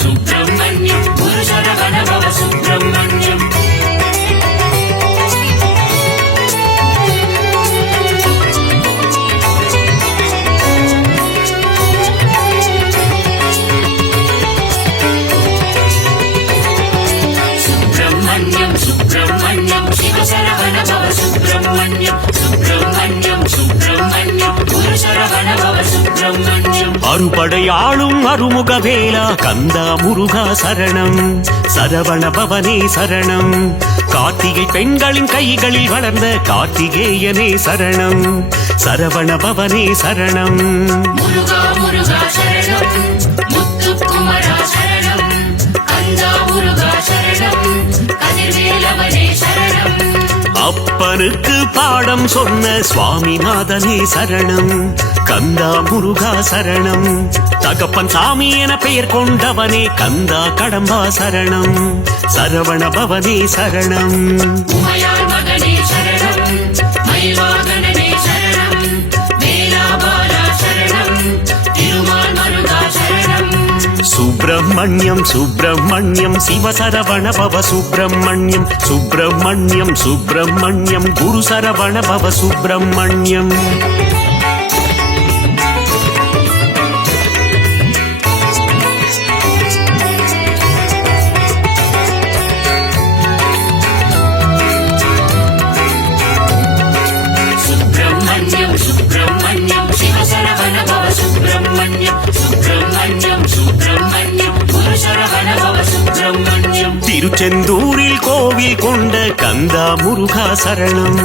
சுப்பிரமணியம் குரு சரவண பவ சுப்பிரமணியம் சுப்பிரமணியம் சிவ சரவண பவ சுப்பிரமணியம் சுப்பிரமணியம் சுப்பிரமணியம் குரு சரவண பவ சுப்பிரமணியம் அறுபடையாளும் அருமுக வேலா கந்தா முருகா சரணம் சரவண பவனே சரணம் கார்த்திகை பெண்களின் கைகளில் வளர்ந்த கார்த்திகேயனே சரணம் சரவண பவனே சரணம் முருகா முருகா சரணம் முத்துக்குமரா சரணம் கந்தா முருகா சரணம் கதிர்வேலவனே சரணம் அப்பனுக்கு பாடம் சொன்ன சுவாமிநாதனே சரணம் கந்தா முருகா சரணம் தகப்பன் சாமி என பெயர் கொண்டவனே கந்தா கடம்பா சரணம் சரவண பவனே சரணம் உமையாள் மகனே சரணம் மயில்வாகனனே சரணம் வேலாபாலா சரணம் திருமால் மருகா சரணம் சுப்பிரமணியம் சுப்பிரமணியம் சிவ சரவண பவ சுப்பிரமணியம் சுப்பிரமணியம் சுப்பிரமணியம் குரு சரவண பவ சுப்பிரமணியம் சுப்பிரமணியம் சிவ சரவண பவ சுப்பிரமணியம் சுப்பிரமணியம் சுப்பிரமணியம் குரு சரவண பவ சுப்பிரமணியம் திருச்செந்தூரில் கோவில் கொண்ட கந்தா முருகா சரணம்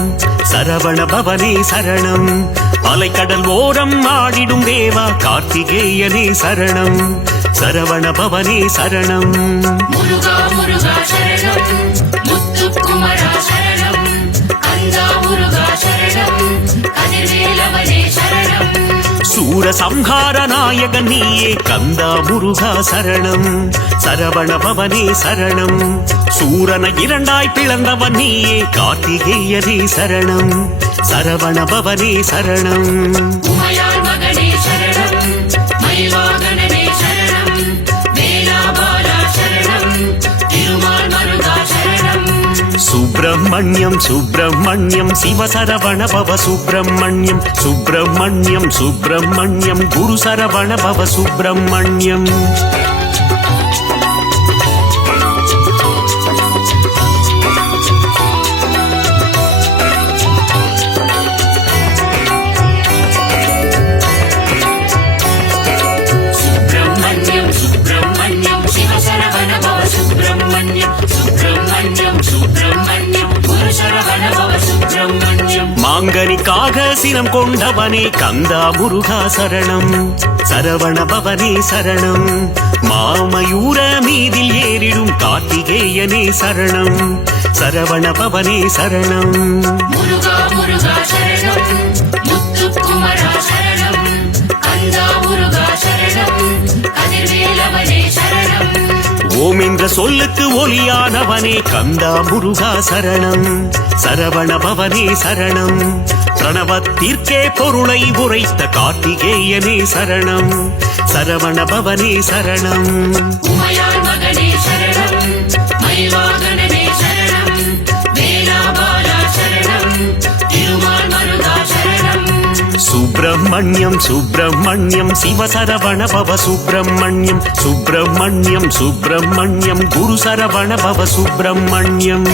சரவண பவனே சரணம் அலைக்கடல் ஓரம் ஆடிடும் தேவா கார்த்திகேயனே சரணம் சரவண பவனே சரணம் முருகா முருகா சரணம் முத்துக்குமரா சரணம் கந்தா முருகா சரணம் கதிர்வேலவனே சரணம் சூரசம்ஹார நாயகன் நீயே கந்தா முருகா சரணம் சரவண பவனே சரணம் சூரனை இரண்டாய் பிளந்தவன் நீயே கார்த்திகேயனே சரணம் சரவண பவனே சரணம் உமையாள் மகனே சரணம் மயில்வாகனனே சரணம் வேலாபாலா சரணம் திருமால் மருகா சரணம் சுப்பிரமணியம் சுப்பிரமணியம் சிவ சரவண பவ சுப்பிரமணியம் சுப்பிரமணியம் சுப்பிரமணியம் குரு சரவண பவ சுப்பிரமணியம் சுப்பிரமணியம் சுப்பிரமணியம் சிவ சரவண பவ சுப்பிரமணியம் சுப்பிரமணியம் சுப்பிரமணியம் குரு சரவண பவ சுப்பிரமணியம் மாங்கனிக்காக சினம் கொண்டவனே கந்தா முருகா சரணம் சரவண பவனே சரணம் மாமயூர மீதில் ஏறிடும் கார்த்திகேயனே சரணம் சரவண பவனே சரணம் முருகா முருகா சரணம் முத்துக்குமரா சரணம் கந்தா முருகா சரணம் கதிர்வேலவனே சரணம் ஓம் என்ற சொல்லுக்கு ஒலியானவனே கந்தா முருகா சரணம் சரவண பவனே சரணம் பிரணவத்திற்கே பொருளை உரைத்த கார்த்திகேயனே சரணம் சரவண பவனே சரணம் உமையாள் மகனே சரணம் மயில்வாகனனே சரணம் வேலாபாலா சரணம் திருமால் மருகா சரணம் சுப்பிரமணியம் சுப்பிரமணியம் சிவ சரவண பவ சுப்பிரமணியம் சுப்பிரமணியம் சுப்பிரமணியம் குரு சரவண பவ சுப்பிரமணியம்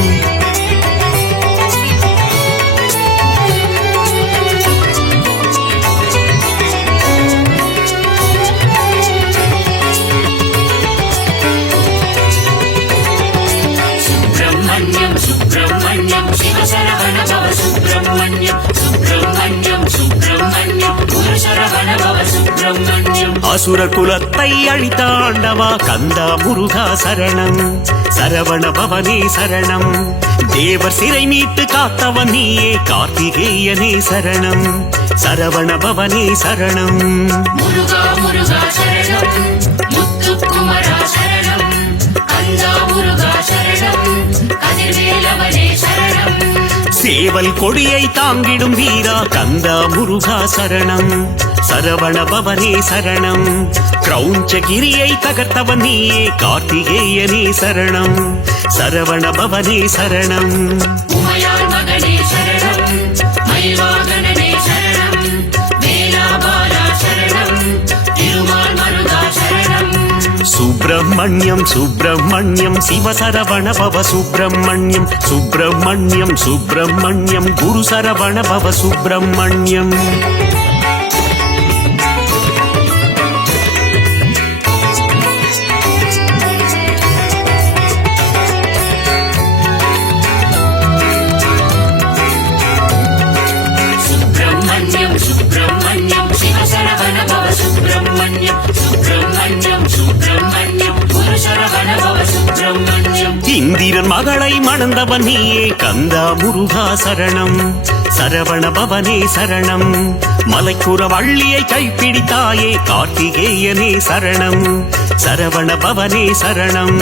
சுப்பிரமணியம் சுப்பிரமணியம் சிவ சரவண பவ சுப்பிரமணியம் சுப்பிரமணியம் சுப்பிரமணியம் குரு சரவண பவ சுப்பிரமணியம் அசுர குலத்தை அழித்த ஆண்டவா கந்தா முருகா சரணம் சரவண பவனே சரணம் தேவர் சிறை மீட்டு காத்தவன் நீயே கார்த்திகேயனே சரணம் சரவண பவனே சரணம் முருகா முருகா சரணம் முத்துக்குமரா சரணம் கந்தா முருகா சரணம் கதிர்வேலவனே சரணம் சேவல் கொடியை தாங்கிடும் வீரா கந்தா முருகா சரணம் சரவண பவனே சரணம். கிரௌஞ்சகிரியை தகர்த்தவன் நீயே கார்த்திகேயனே சரணம். சரவண பவனே சரணம். உமையாள் மகனே சரணம், மயில்வாகனனே சரணம், வேலாபாலா சரணம், திருமால் மருகா சரணம். சுப்பிரமணியம் சுப்பிரமணியம் சிவசரவண பவ சுப்பிரமணியம். சுப்பிரமணியம் சுப்பிரமணியம் குரு சரவண பவ சுப்பிரமணியம். சுப்பிரமணியம் சுப்பிரமணியம் சிவசரவண பவ சுப்பிரமணியம். சுப்பிரமணியம் சுப்பிரமணியம் குரு சரவண பவ சுப்பிரமணியம். இந்திரன் மகளை மணந்தவன் நீயே கந்தா முருகா சரணம். சரவண பவனே சரணம். மலைக்குற வள்ளியை கைப்பிடித்தாயே கார்த்திகேயனே சரணம். சரவண பவனே சரணம்.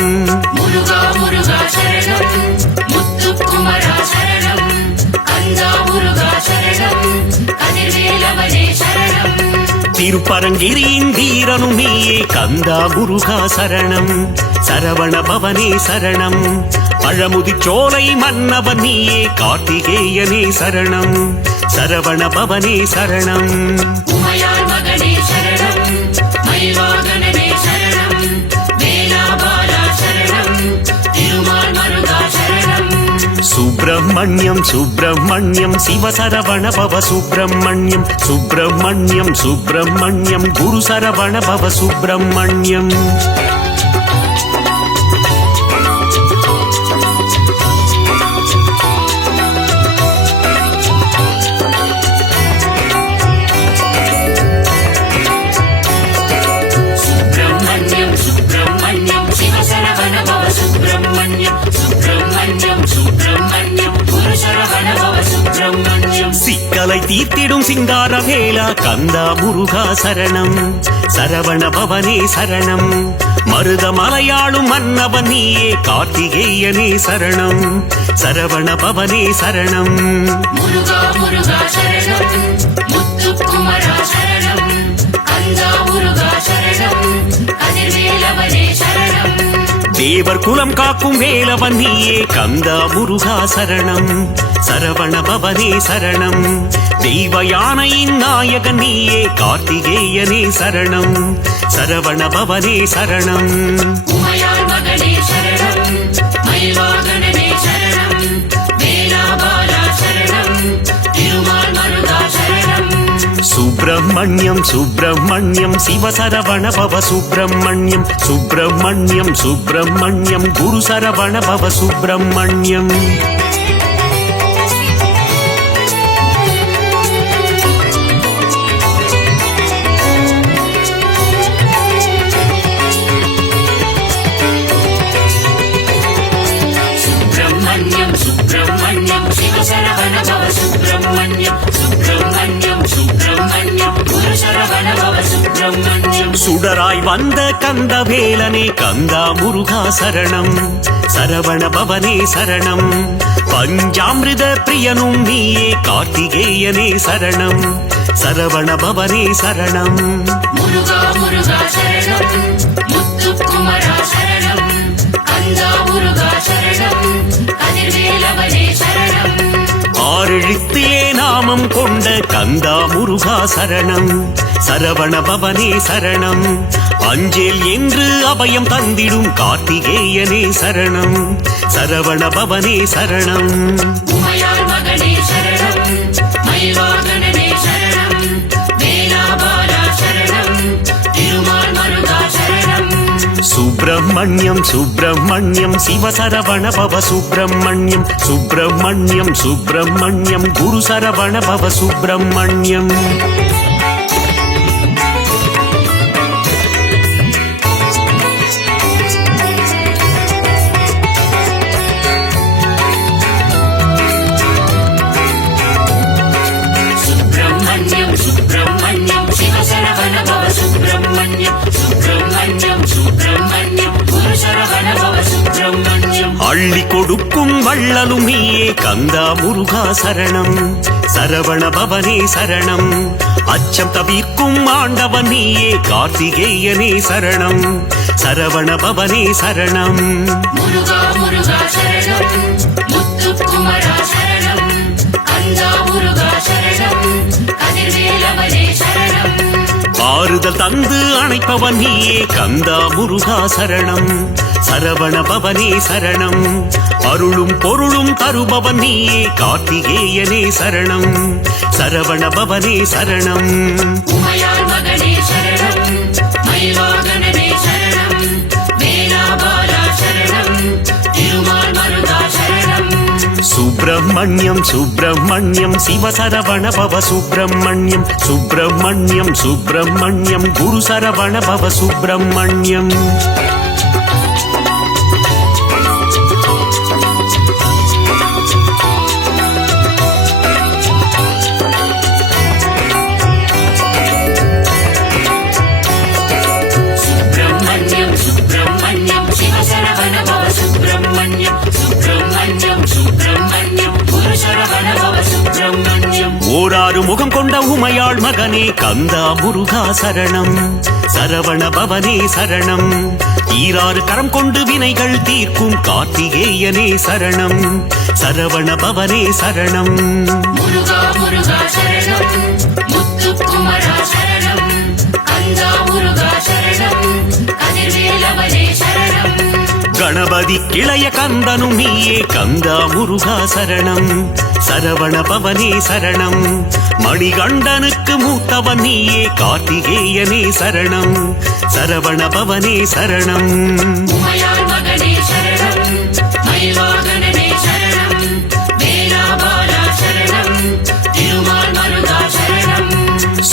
முருகா முருகா சரணம், முத்துக்குமரா சரணம், கந்தா முருகா சரணம், கதிர்வேலவனே சரணம். திருப்பரங்கிரியின் வீரனும் நீயே கந்தா முருகா சரணம். சரவண பவனே சரணம். பழமுதிச்சோலை மன்னவன் நீயே கார்த்திகேயனே சரணம். சரவண பவனே சரணம். உமையாள் மகனே சரணம், மயில்வாகனனே சரணம், வேலாபாலா சரணம், திருமால் மருகா சரணம். சுப்பிரமணியம் சுப்பிரமணியம் சிவசரவண பவ சுப்பிரமணியம். சுப்பிரமணியம் சுப்பிரமணியம் குரு சரவண பவ சுப்பிரமணியம். சுப்பிரமணியம் சுப்பிரமணியம் சிவசரவண பவ சுப்பிரமணியம். சுப்பிரமணியம் சுப்பிரமணியம் குரு சரவண பவ சுப்பிரமணியம். சிக்கலை தீர்த்திடும் சிங்கார வேலா கந்தா முருகா சரணம். சரவண பவனே சரணம். மருத மலையாளும் மன்னவன் நீயே கார்த்திகேயனே சரணம். சரவண பவனே சரணம். முருகா முருகா சரணம், முத்துக்குமரா சரணம், கந்தா முருகா சரணம், கதிர்வேலவனே சரணம். தேவர் குலம் காக்கும் வேலவன் நீயே கந்தா முருகா சரணம். சரவண பவனே சரணம். தெய்வ யானையின் நாயகன் நீயே கார்த்திகேயனே சரணம். சரவண பவனே சரணம். உமையாள் மகனே சரணம், மயில்வாகனனே சரணம், வேலாபாலா சரணம், திருமால் மருகா சரணம். சுப்பிரமணியம் சுப்பிரமணியம் சிவசரவண பவ சுப்பிரமணியம். சுப்பிரமணியம் சுப்பிரமணியம் குரு சரவண பவ சுப்பிரமணியம். சுப்பிரமணியம் சுப்பிரமணியம் சிவசரவண பவ சுப்பிரமணியம். சுப்பிரமணியம் சுப்பிரமணியம் குரு சரவண பவ சுப்பிரமணியம். சுடராய் வந்த கந்த வேலனே கந்தா முருகா சரணம். சரவண பவனே சரணம். பஞ்சாமிருத பிரியனும் நீயே கார்த்திகேயனே சரணம். சரவண பவனே சரணம். முருகா முருகா சரணம், முத்துக்குமரா சரணம், கந்தா முருகா சரணம், கதிர்வேலவனே சரணம். ஆறெழுத்தே நாமம் கொண்ட கந்தா முருகா சரணம். சரவண பவனே சரணம். அஞ்சேல் என்று அபயம் தந்திடும் கார்த்திகேயனே சரணம். சரவண பவனே சரணம். உமையாள் மகனே சரணம், மயில்வாகனனே சரணம், வேலாபாலா சரணம், திருமால் மருகா சரணம். சுப்பிரமணியம் சுப்பிரமணியம் சிவசரவண பவ சுப்பிரமணியம். சுப்பிரமணியம் சுப்பிரமணியம் குரு சரவண பவ சுப்பிரமணியம். சுப்பிரமணியம் சுப்பிரமணியம் சிவசரவண பவ சுப்பிரமணியம். சுப்பிரமணியம் சுப்பிரமணியம் குரு சரவண பவ சுப்பிரமணியம். அள்ளி கொடுக்கும் வள்ளலும் நீயே கந்தா முருகா சரணம். சரவண பவனே சரணம். அச்சம் தவிர்க்கும் ஆண்டவன் நீயே கார்த்திகேயனே சரணம் சரவண பவனே சரணம் முருகா முருகா சரணம் முத்துக்குமரா சரணம் கந்தா முருகா சரணம் கதிர்வேலவனே சரணம் ஆறுதல் தந்து அணைப்பவன் நீயே கந்தா முருகா சரணம் சரவண பவனே சரணம் அருளும் பொருளும் தருபவன் நீயே கார்த்திகேயனே சரணம் சரவண பவனே சரணம் உமையாள் மகனே சரணம் மயில்வாகனனே சரணம் வேலாபாலா சரணம் திருமால் மருகா சரணம் சுப்பிரமணியம் சுப்பிரமணியம் சிவசரவண பவ சுப்பிரமணியம் சுப்பிரமணியம் சுப்பிரமணியம் குரு சரவண பவ சுப்பிரமணியம் சுப்பிரமணியம் சுப்பிரமணியம் சிவசரவண பவ சுப்பிரமணியம் சுப்பிரமணியம் சுப்பிரமணியம் குரு சரவண பவ சுப்பிரமணியம் ஓராறு முகம் கொண்ட உமையாள் மகனே கந்தா முருகா சரணம் சரவண பவனே சரணம் ஈராறு கரம் கொண்டு வினைகள் தீர்க்கும் கார்த்திகேயனே சரணம் சரவண பவனே சரணம் முருகா முருகா சரணம் முத்துக்குமரா சரணம் கந்தா முருகா சரணம் கதிர்வேலவனே சரணம் கணபதி கிளைய கந்தனும் நீயே கந்தா முருகா சரணம் சரவண பவனே சரணம் மணிகண்டனுக்கு மூத்தவன் நீயே கார்த்திகேயனே சரணம் சரவண பவனே சரணம் உமையாள் மகனே சரணம் மயில்வாகனனே சரணம் வேலாபாலா சரணம் திருமால் மருகா சரணம்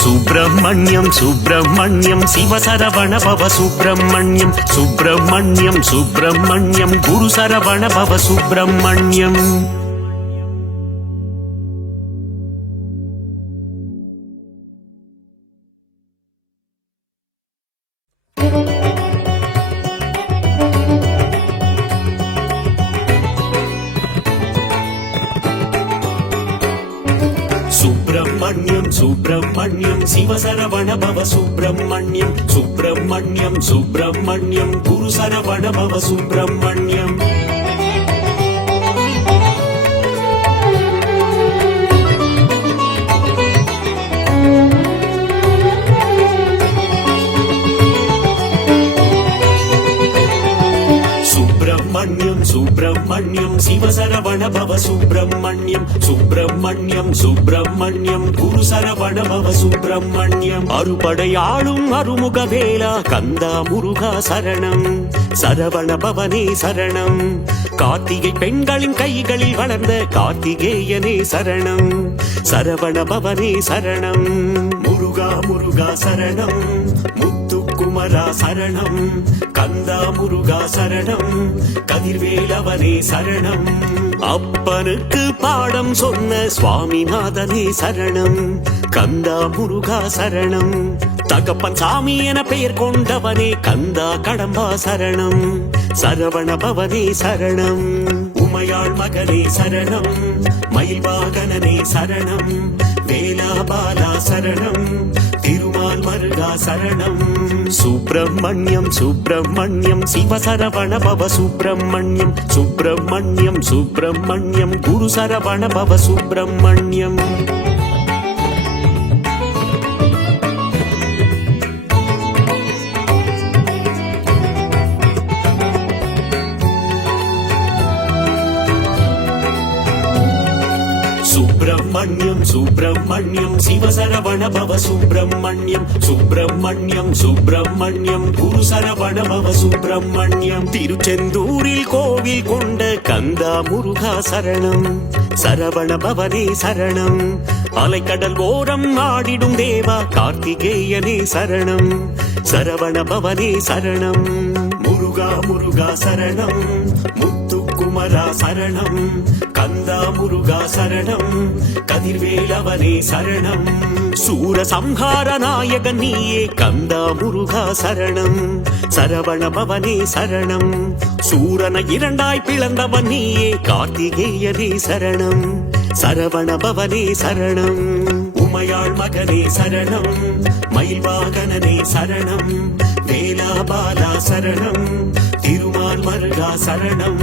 சுப்பிரமணியம் சுப்பிரமணியம் சிவசரவண பவ சுப்பிரமணியம் சுப்பிரமணியம் சுப்பிரமணியம் குரு சரவண பவ சுப்பிரமணியம் சுப்பிரமணியம் சுப்பிரமணியம் சிவசரவண பவ சுப்பிரமணியம் சுப்பிரமணியம் சுப்பிரமணியம் குரு சரவண பவ சுப்பிரமணியம் சுப்பிரமணியம் சுப்பிரமணியம் சிவசரவண பவ சுப்பிரமணியம் சுப்பிரமணியம் சுப்பிரமணியம் குரு சரவண பவ சுப்பிரமணியம் அறுபடையாளும் அருமுக வேலா கந்தா முருகா சரணம் சரவண பவனே சரணம் கார்த்திகை பெண்களின் கைகளில் வளர்ந்த கார்த்திகேயனே சரணம் சரவண பவனே சரணம் முருகா முருகா சரணம் முத்துக்குமரா சரணம் கந்தா முருகா சரணம் கதிர்வேலவனே சரணம் அப்பனுக்கு பாடம் சொன்ன சுவாமிநாதனே சரணம் கந்தா முருகா சரணம் தகப்பன் சாமி என பெயர் கொண்டவனே கந்தா கடம்பா சரணம் சரவண பவனே சரணம் உமையாள் மகனே சரணம் மயில்வாகனனே சரணம் வேலாபாலா சரணம் திருமால் மருகா சரணம் சுப்பிரமணியம் சுப்பிரமணியம் சிவசரவண பவ சுப்பிரமணியம் சுப்பிரமணியம் சுப்பிரமணியம் குரு சரவண பவ சுப்பிரமணியம் சுப்பிரமணியம் சுப்பிரமணியம் சிவசரவண பவ சுப்பிரமணியம் சுப்பிரமணியம் சுப்பிரமணியம் குரு சரவண பவ சுப்பிரமணியம் திருச்செந்தூரில் கோவில் கொண்ட கந்தா முருகா சரணம் சரவண பவனே சரணம் அலைக்கடல் ஓரம் ஆடிடும் தேவா கார்த்திகேயனே சரணம் சரவண பவனே சரணம் முருகா முருகா சரணம் முத்துக்குமரா சரணம் கந்தா முருகா சரணம் கதிர்வேலவனே சரணம் சூரசம்ஹார நாயகன் நீயே கந்தா முருகா சரணம் சரவண பவனே சரணம் சூரனை இரண்டாய் பிளந்தவன் நீயே கார்த்திகேயனே சரணம் சரவண பவனே சரணம் உமையாள் மகனே சரணம் மயில் வாகனனே சரணம் வேலா பாலா சரணம் திருமால் மருகா சரணம்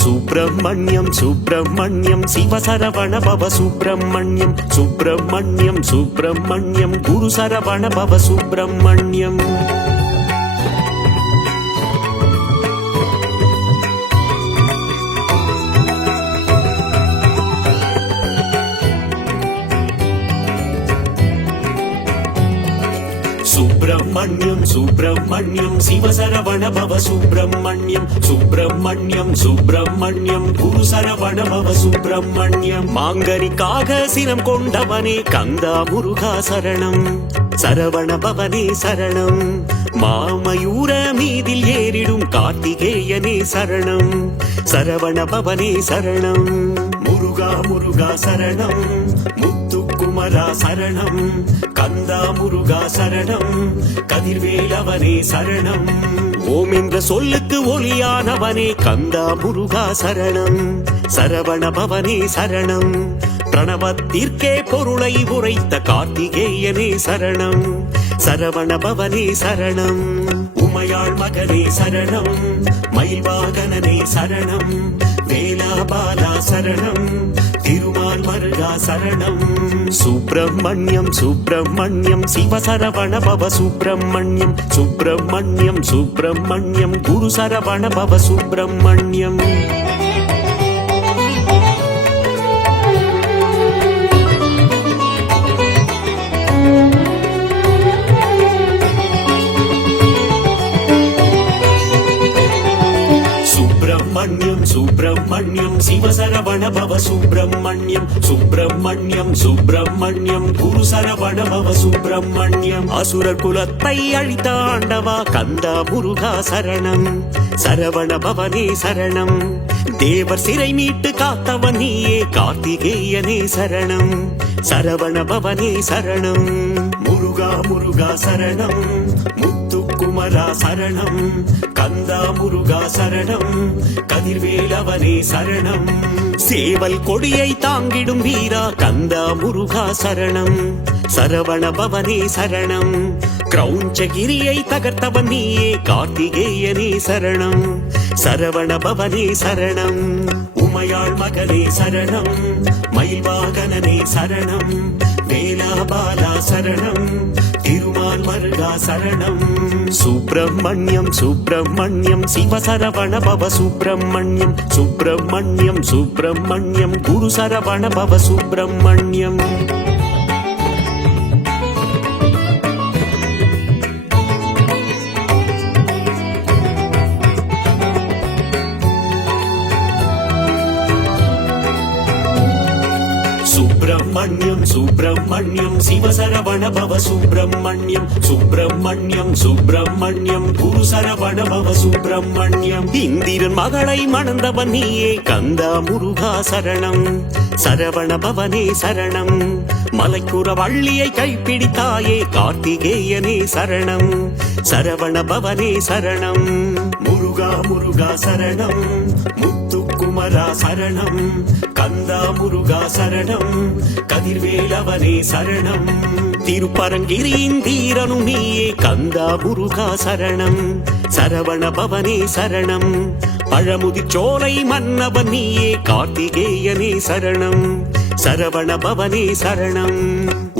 சுப்பிரமணியம் சுப்பிரமணியம் சிவசரவண பவ சுப்பிரமணியம் சுப்பிரமணியம் சுப்பிரமணியம் குரு சரவண பவ சுப்பிரமணியம் சுப்பிரமணியம் சுப்பிரமணியம் சிவசரவண பவ சுப்பிரமணியம் சுப்பிரமணியம் சுப்பிரமணியம் குரு சரவண பவ சுப்பிரமணியம் மாங்கரிக்காக சினம் கொண்டவனே கந்தா முருகா சரணம் சரவண பவனே சரணம் மாமயூர மீதில் ஏறிடும் கார்த்திகேயனே சரணம் சரவண பவனே சரணம் முருகா முருகா சரணம் முத்துக்குமரா சரணம் கந்தா முருகா சரணம் கதிர்வேலவனே சரணம் ஓம் என்ற சொல்லுக்கு ஒளியானவனே கந்தா முருகா சரணம் சரவண பவனே சரணம் பிரணவத்திற்கே பொருளை உரைத்த கார்த்திகேயனே சரணம் சரவண பவனே சரணம் உமையாள் மகனே சரணம் மயில் வாகனனே சரணம் வேலா பாலா சரணம் திருமால் மருகா சரணம் சுப்பிரமணியம் சுப்பிரமணியம் சிவசரவண பவ சுப்பிரமணியம் சுப்பிரமணியம் சுப்பிரமணியம் குரு சரவண பவ சுப்பிரமணியம் சுப்பிரமணியம் சுப்பிரமணியம் சிவசரவண பவ சுப்பிரமணியம் சுப்பிரமணியம் சுப்பிரமணியம் குரு சரவண பவ சுப்பிரமணியம் அசுரர் குலத்தை அழித்த ஆண்டவா கந்தா முருகா சரணம் சரவண பவனே சரணம் தேவர் சிறை மீட்டு காத்தவன் நீயே கார்த்திகேயனே சரணம் சரவண பவனே சரணம் முருகா முருகா சரணம் முத்துக்குமரா சரணம் கந்தா முருகா சரணம் கதிர்வேலவனே சரணம் சேவல் கொடியை தாங்கிடும் வீரா கந்தா முருகா சரணம் சரவண பவனே சரணம் கிரௌஞ்சகிரியை தகர்த்தவன் நீயே கார்த்திகேயனே சரணம் சரவண பவனே சரணம் உமையாள் மகனே சரணம் மயில் வாகனனே சரணம் வேலா பாலா சரணம் திருமால் மருகா சரணம் சுப்பிரமணியம் சுப்பிரமணியம் சிவசரவண பவ சுப்பிரமணியம் சுப்பிரமணியம் சுப்பிரமணியம் குரு சரவண பவ சுப்பிரமணியம் சுப்பிரமணியம் சுப்பிரமணியம் சிவசரவண பவ சுப்பிரமணியம் சுப்பிரமணியம் சுப்பிரமணியம் குரு சரவண பவ சுப்பிரமணியம் இந்திரன் மகளை மணந்தவன் நீயே கந்தா முருகா சரணம் சரவண பவனே சரணம் மலைக்குற வள்ளியை கைப்பிடித்தாயே கார்த்திகேயனே சரணம் சரவண பவனே சரணம் முருகா முருகா சரணம் முத்துக்குமரா சரணம் கந்தா முருகா சரணம் கதிர்வேலவனே சரணம் திருப்பரங்கிரியின் தீரனும் நீயே கந்தா முருகா சரணம் சரவண பவனே சரணம் பழமுதிர்ச்சோலை மன்னவன் நீயே கார்த்திகேயனே சரணம் சரவண பவனே சரணம்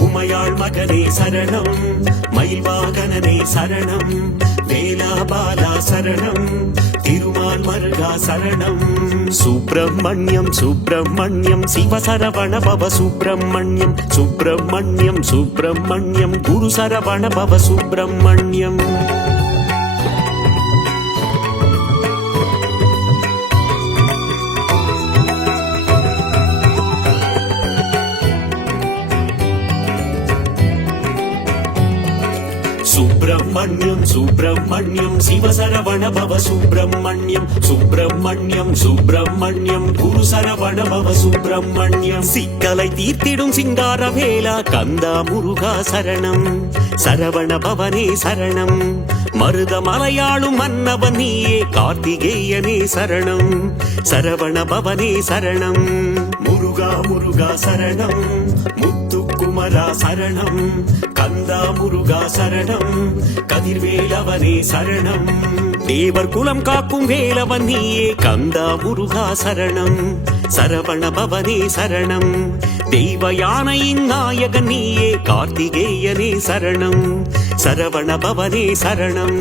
உமையாள் மகனே சரணம் மயில் வாகனனே சரணம் வேலா பாலா சரணம் திருமால் மருகா சரணம் சுப்பிரமணியம் சுப்பிரமணியம் சிவசரவண பவ சுப்பிரமணியம் சுப்பிரமணியம் சுப்பிரமணியம் குரு சரவண பவ சுப்பிரமணியம் சுப்பிரமணியம் சுப்பிரமணியம் சிவசரவண பவ சுப்பிரமணியம் சுப்பிரமணியம் சுப்பிரமணியம் குரு சரவண பவ சுப்பிரமணியம் சிக்கலை தீர்த்திடும் சிங்கார வேலா கந்தா முருகா சரணம் சரவண பவனே சரணம் மருத மலையாளும் மன்னவன் நீயே கார்த்திகேயனே சரணம் சரவண பவனே சரணம் முருகா முருகா சரணம் முத்துக்கு முத்துக்குமரா சரணம், கந்தா முருகா சரணம், கதிர்வேலவனே சரணம். தேவர் குலம் காக்கும் வேலவன் நீயே, கந்தா முருகா சரணம், சரவண பவனே சரணம். தெய்வ யானையின் நாயகன் நீயே, கார்த்திகேயனே சரணம், சரவண பவனே சரணம்.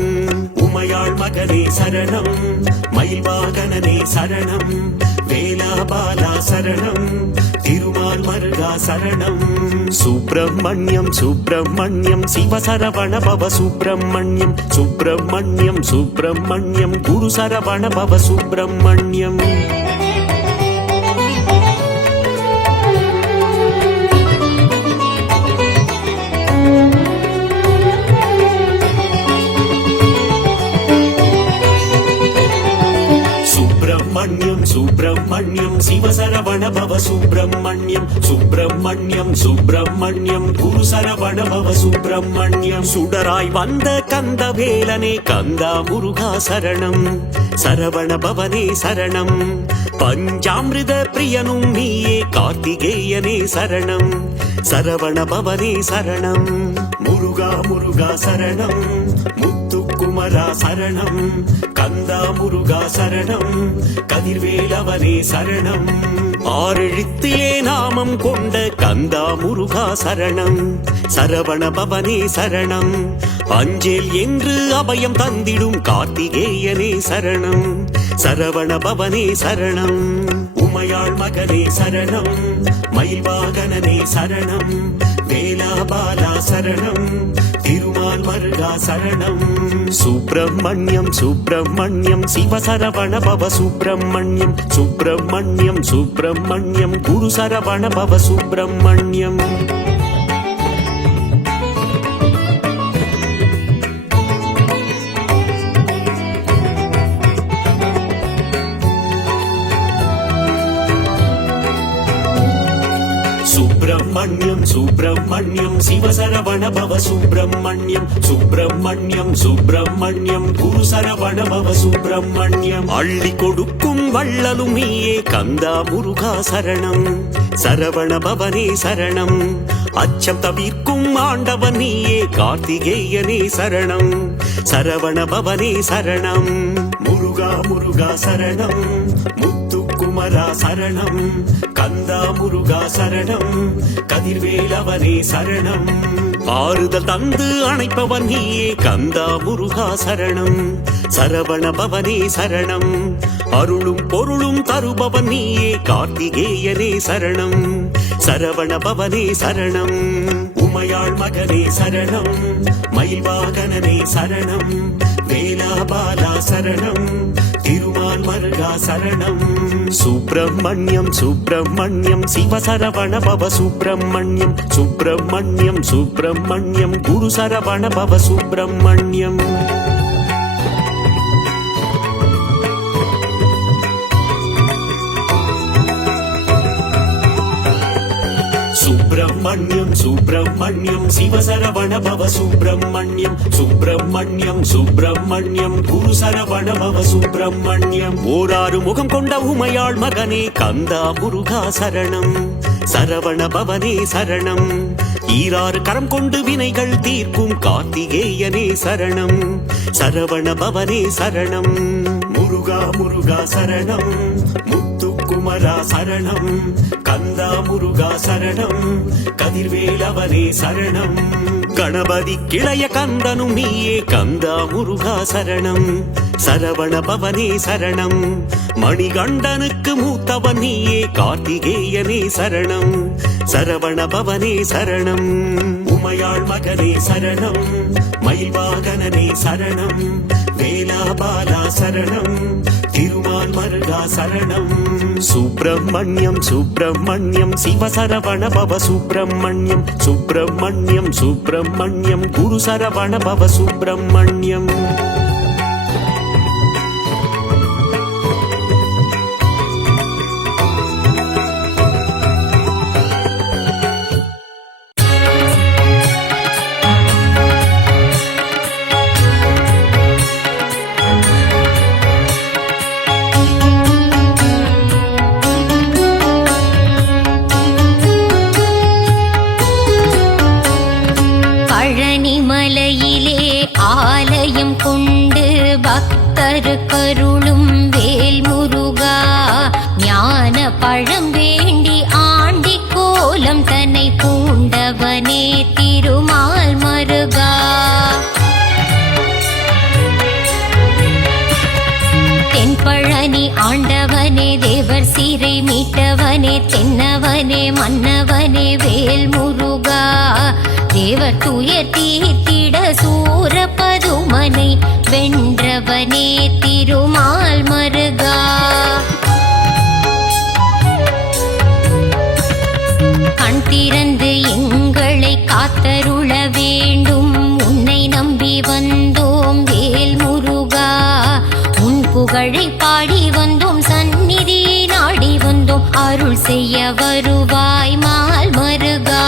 உமையாள் மகனே சரணம், மயில் வாகனனே சரணம், வேலாபாலா சரணம், திருமால் மருகா சரணம். சுப்பிரமணியம் சுப்பிரமணியம் சிவசரவண பவ சுப்பிரமணியம், சுப்பிரமணியம் சுப்பிரமணியம் குரு சரவண பவ சுப்பிரமணியம். சுப்பிரமணியம் சுப்பிரமணியம் சிவசரவண பவ சுப்பிரமணியம், சுப்பிரமணியம் சுப்பிரமணியம் குரு சரவண பவ சுப்பிரமணியம். சுடராய் வந்த கந்த வேலனே, கந்தா முருகா சரணம், சரவண பவனே சரணம். பஞ்சாமிருத பிரியனும் நீயே, கார்த்திகேயனே சரணம், சரவண பவனே சரணம். முருகா முருகா சரணம், முத்துக்குமரா சரணம், கந்தா முருகா சரணம், கதிர்வேலவனே சரணம். ஆறெழுத்திலே நாமம் கொண்ட கந்தா முருகா சரணம், சரவண பவனே சரணம். அஞ்சேல் என்று அபயம் தந்திடும் கார்த்திகேயனே சரணம், சரவண பவனே சரணம். உமையாள் மகனே சரணம், மயில் வாகனனே சரணம், வேலாபாலா சரணம், திருமால் மருகா சரணம். சுப்பிரமணியம் சுப்பிரமணியம் சிவசரவண பவ சுப்பிரமணியம், சுப்பிரமணியம் சுப்பிரமணியம் குரு சரவண பவ சுப்பிரமணியம். சுப்பிரமணியம் சுப்பிரமணியம் சிவசரவண பவ சுப்பிரமணியம், சுப்பிரமணியம் சுப்பிரமணியம் குரு சரவண பவ சுப்பிரமணியம். அள்ளி கொடுக்கும் வள்ளலும் நீயே, கந்தா முருகா சரணம், சரவண பவனே சரணம். அச்சம் தவிர்க்கும் ஆண்டவன் நீயே, கார்த்திகேயனே சரணம், சரவண பவனே சரணம். முருகா முருகா சரணம், முத்துக்குமரா சரணம், கந்தா முருகா சரணம், கதிர்வேலவனே சரணம். ஆறுதல் தந்து அணைப்பவன் நீயே, கந்தா முருகா சரணம், சரவண பவனே சரணம். அருளும் பொருளும் தருபவன் நீயே, கார்த்திகேயனே சரணம், சரவண பவனே சரணம். உமையாள் மகனே சரணம், மயில் வாகனனே சரணம், வேலாபாலா சரணம், திருமால் மருகா சரணம். சுப்பிரமணியம் சுப்பிரமணியம் சிவசரவண பவ சுப்பிரமணியம், சுப்பிரமணியம் சுப்பிரமணியம் குரு சரவண பவ சுப்பிரமணியம். சுப்பிரமணியம் சுப்பிரமணியம் சிவசரவண பவ சுப்பிரமணியம், சுப்பிரமணியம் சுப்பிரமணியம் குரு சரவண பவ சுப்பிரமணியம். ஓராறு முகம் கொண்ட உமையாள் மகனே, கந்தா முருகா சரணம், சரவண பவனே சரணம். ஈராறு கரம் கொண்டு வினைகள் தீர்க்கும் கார்த்திகேயனே சரணம், சரவண பவனே சரணம். முருகா முருகா சரணம், முத்துக்குமரா சரணம், கந்தா முருகா சரணம், கதிர்வேலவனே சரணம். கணபதி கிளைய கந்தனும் நீயே, கந்தா முருகா சரணம், சரவண பவனே சரணம். மணிகண்டனுக்கு மூத்தவன் நீயே, கார்த்திகேயனே சரணம், சரவண பவனே சரணம். உமையாள் மகனே சரணம், மயில் வாகனனே சரணம், வேலாபாலா சரணம், திருமால் மருகா சரணம். சுப்பிரமணியம் சுப்பிரமணியம் சிவசரவண பவ சுப்பிரமணியம், சுப்பிரமணியம் சுப்பிரமணியம் குரு சரவண பவ சுப்பிரமணியம். சிறப்பருளும் வேல் முருகா ஞான பழம் வேண்டி ஆண்டி கோலம் தன்னை பூண்டவனே திருமால் மருகா தென்பழனி ஆண்டவனே தேவர் சீரை மீட்டவனே தென்னவனே மன்னவனே வேல் முருகா தேவர் துயர் தீர்த்திட சூர பதுமனை வென்றவனே திருமால் மருகா கண் திறந்து எங்களை காத்தருள வேண்டும் உன்னை நம்பி வந்தோம் வேல் முருகா உன் புகழை பாடி வந்தோம் சந்நிதி நாடி வந்தோம் அருள் செய்ய வருவாய் மால் மருகா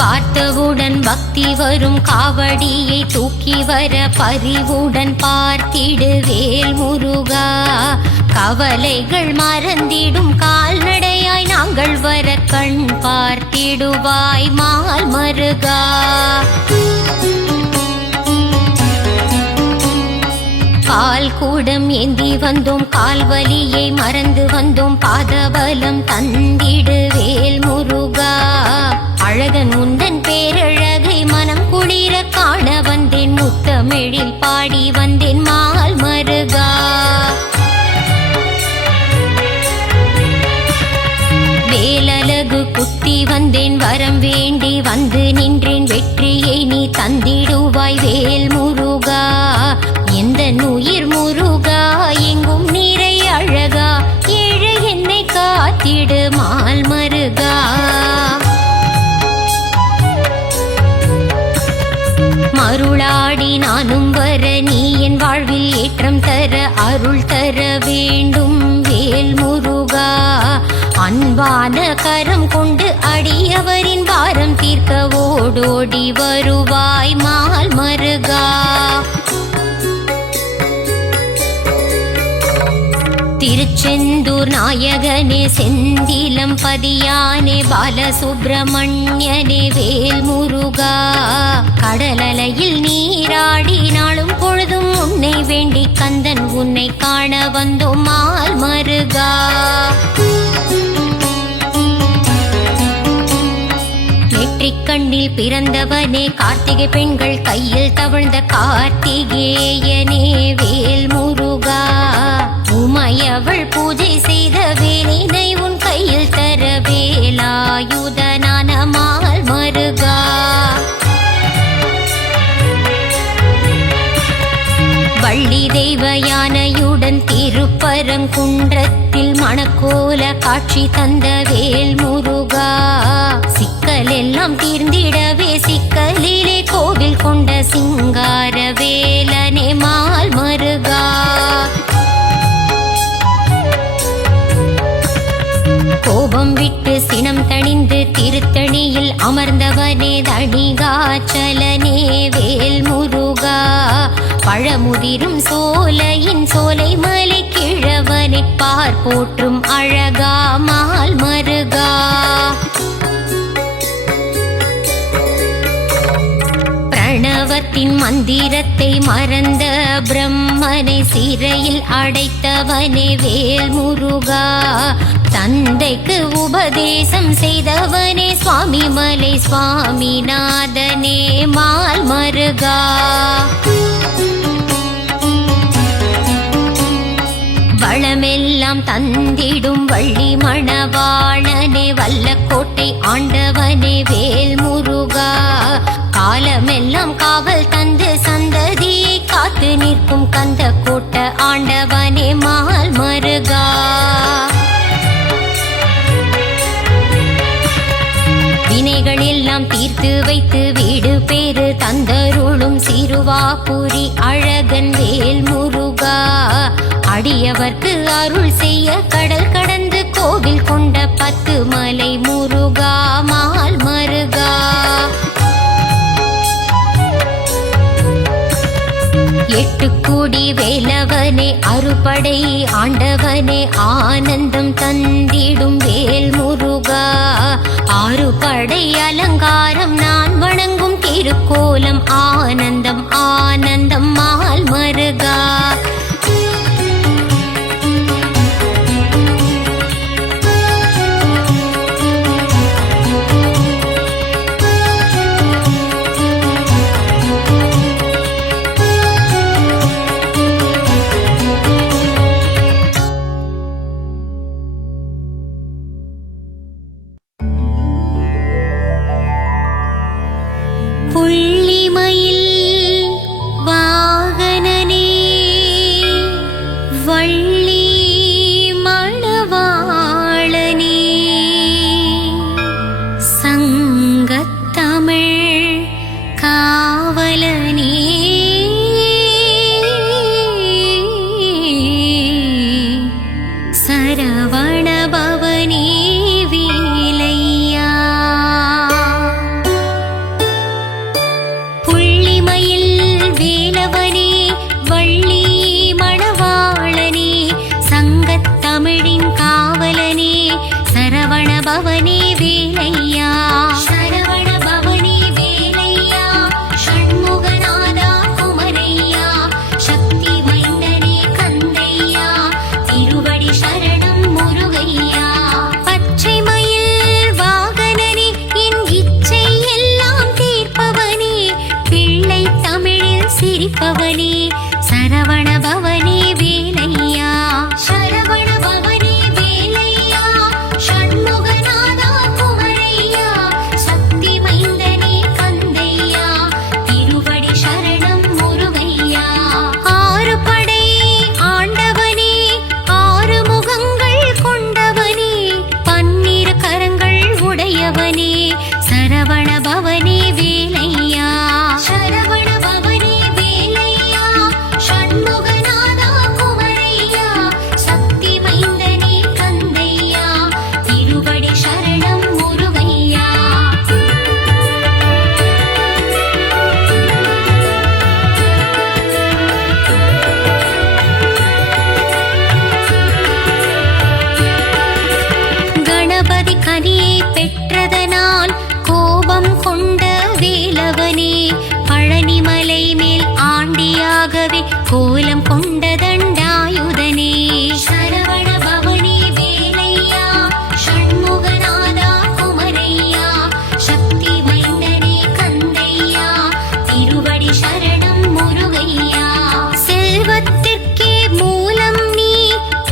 பார்த்தவுடன் பக்தி வரும் காவடியை தூக்கி வர பரிவுடன் பார்த்திடு வேல் முருகா கவலைகள் மறந்திடும் கால்நடையாய் நாங்கள் வர கண் பார்த்திடுவாய் மால் மருகா பால் கூடம் ஏந்தி வந்தோம் கால்வலியை மறந்து வந்தோம் பாதபலம் தந்திடு வேல் முருகா அழகன் உந்தன் பேரழகை மனம் குளிர காண வந்தேன் முத்தமிழில் பாடி வந்தேன் மால் மருகா வேலழகு குத்தி வந்தேன் வரம் வேண்டி வந்து நின்றேன் வெற்றியை நீ தந்திடுவாய் வேல் முருகா எந்த உயிர் முருகா எங்கும் நீரை அழகா ஏழை என்னை காத்திடு மால் மருகா மருளாடி நானும் வர நீ என் வாழ்வில் ஏற்றம் தர அருள் தர வேண்டும் வேல் முருகா அன்பான கரம் கொண்டு அடியவரின் பாரம் தீர்க்க ஓடோடி வருவாய் மால் மருகா திருச்செந்தூர் நாயகனே செந்திலம் பதியானே பாலசுப்பிரமணியனே வேல் முருகா கடலலையில் நீராடி நாளும் பொழுதும் உன்னை வேண்டி கந்தன் உன்னை காண வந்தோம் மால் மருகா நெற்றிக் கண்ணில் பிறந்தவனே கார்த்திகை பெண்கள் கையில் தவழ்ந்த கார்த்திகேயனே வேல் முருகா உமையவள் பூஜை செய்த வேலினை உன் கையில் தர வேலாயுதனான மால் மருகா வள்ளி தெய்வ யானையுடன் திருப்பரங்குன்றத்தில் மணக்கோல காட்சி தந்த வேல் முருகா சிக்கல் எல்லாம் தீர்ந்திடவே சிக்கலிலே கோவில் கொண்ட சிங்கார வேலனே மால் மருகா கோபம் விட்டு சினம் தணிந்து திருத்தணியில் அமர்ந்தவனே தணிகாச்சலனே வேல் முருகா பழமுதிரும் சோலையின் சோலை மலை கிழவனை பார் போற்றும் அழகா மால் மருகா பிரணவத்தின் மந்திரத்தை மறந்த பிரம்மனை சிறையில் அடைத்தவனே வேல் முருகா தந்தைக்கு உபதேசம் செய்தவனே சுவாமி மலை சுவாமிநாதனே மால் மருகா வளமெல்லாம் தந்திடும் வள்ளி மணவாளனே வல்லக்கோட்டை ஆண்டவனே வேல் முருகா காலமெல்லாம் காவல் தந்து சந்ததியை காத்து நிற்கும் கந்த கோட்ட ஆண்டவனே மால் மருகா வினைகள் எல்லாம் தீர்த்து வைத்து வீடு பேரு தந்தருளும் சிறுவாபுரி அழகன் வேல் முருகா அடியவர்க்கு அருள் செய்ய கடல் கடந்து கோவில் கொண்ட 10 மலை முருகா மால் மருகா எட்டுக்கூடி வேலவனே அறுபடை ஆண்டவனே ஆனந்தம் தந்திடும் வேல் முருகா. ஆறுபடை அலங்காரம் நான் வணங்கும் திருக்கோலம் ஆனந்தம் ஆனந்தம் மால் மருகா. புள்ளிமயில் வாகனனே வள்ளி மணவாளனே சங்கத்தமிழ் காவலனே சரவணபவனே வேலையா. புள்ளிமயில் வேலவனே வள்ளி மணவாளனே சங்கத்தமிழின் காவலனே சரவணபவனே வேலையா. சரவணபவனே வேலையா ஷண்முகநாதா குமரையா சக்தி மைந்தனே கந்தையா திருவடி சரணம் முருகையா. பச்சை மயில் வாகனனே என் இச்சை எல்லாம் தீர்ப்பவனே பிள்ளை தமிழில் சிரிப்பவனே சரவணபவனே வேலையா. சரவணபவனே வேலையா ஷண்முகநாதா குமரையா சக்தி மைந்தனே கந்தையா திருவடி சரணம் முருகையா. ஆறு படை ஆண்டவனே ஆறு முகங்கள் கொண்டவனே பன்னிரு கரங்கள் உடையவனே சரவணபவனே வேலையா. சரவணபவனே வேலையா ஷண்முகநாதா குமரையா சக்தி மைந்தனே கந்தையா திருவடி சரணம் முருகையா. கணபதி கனியை பெற்றதனால் கோபம் கொண்ட வேலவனே பழனிமலை மேல் ஆண்டியாகவே கோலம் கொண்ட தண்டாயுதனே சரவணபவனே வேலையா ஷண்முகநாதா குமரையா சக்தி மைந்தனே கந்தையா திருவடி சரணம் முருகையா. செல்வத்திற்கே மூலம் நீ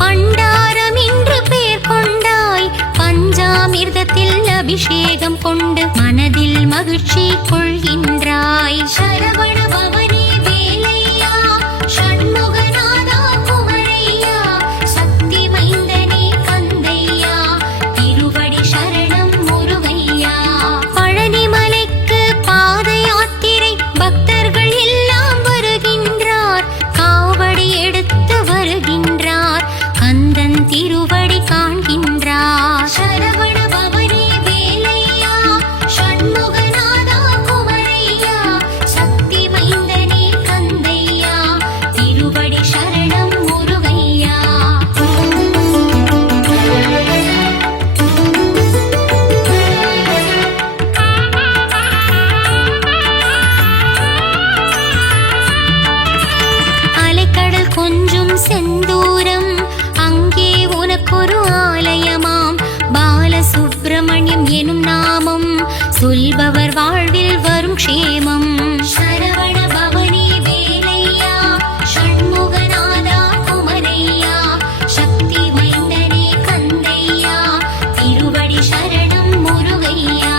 பண்டாரம் என்று பெயர் கொண்டாய் பஞ்சாமிர்தத்தில் அபிஷேகம் கொண்டு மனதில் மகிழ்ச்சி கொள்கின்றாய். சரவணபவனே வேலையா ஷண்முகநாதா குமரையா சக்தி மைந்தனே கந்தையா திருவடி சரணம் முருகையா. பழனிமலைக்கு பாத யாத்திரை பக்தர்கள் எல்லாம் வருகின்றார் காவடி எடுத்து வருகின்றார் கந்தன் திருவடி காண்கின்றார். சரவணபவனே வேலையா ஷண்முகநாதா குமரையா சக்தி மைந்தனே கந்தையா திருவடி சரணம் முருகையா. அலைக்கடல் கொஞ்சும் செந்தூரம் அங்கே உனக்கொரு ஆலயமாம் பாலசுப்பிரமணியம் எனும் நாமம் சொல்பவர் வாழ்வில் வரும் க்ஷேமம். சரவணபவனே வேலையா ஷண்முகநாதா குமரையா சக்தி மைந்தனே கந்தையா திருவடி சரணம் முருகையா.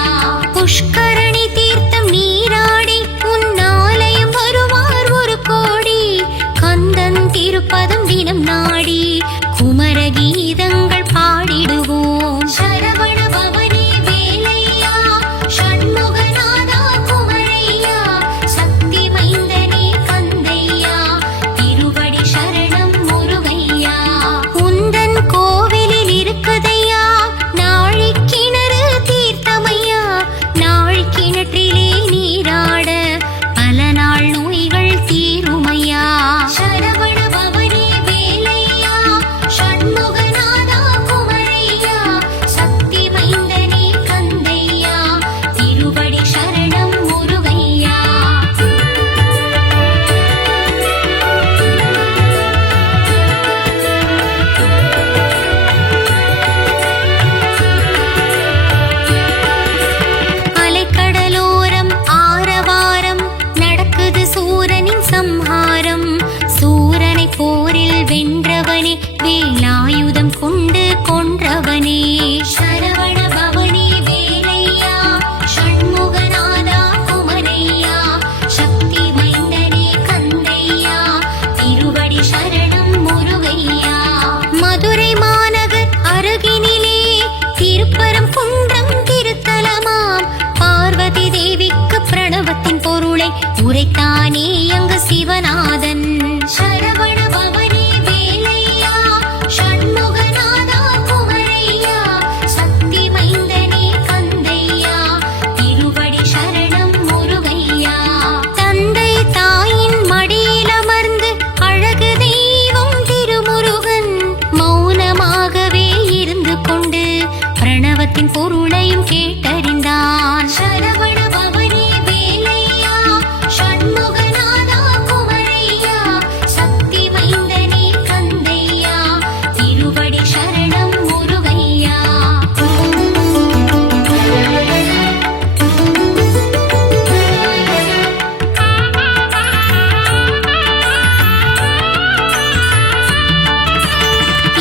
புஷ்கரணி தீர்த்தம் நீராடி உன் ஆலயம் வருவார் ஒரு கோடி கந்தன் திருப்பதம் தினம் நாடி குமரகீதங்கள் பாடிடுவோம். சரவணபவனே வேலையா ஷண்முகநாதா குமரையா சக்தி மைந்தனே கந்தையா திருவடி சரணம் முருகையா. உந்தன் கோவிலில் இருக்குதையா நாழி கிணறு தீர்த்தமையா நாழி கிணற்றிலே நீராட பல நாள் நோய்கள் தீருமையா. பொருளையும் கேட்டறிந்தான். சரவண பவனே வேலையா, ஷண்முகநாதா குமரையா, சக்தி மைந்தனே கந்தையா, திருவடி சரணம் முருகையா.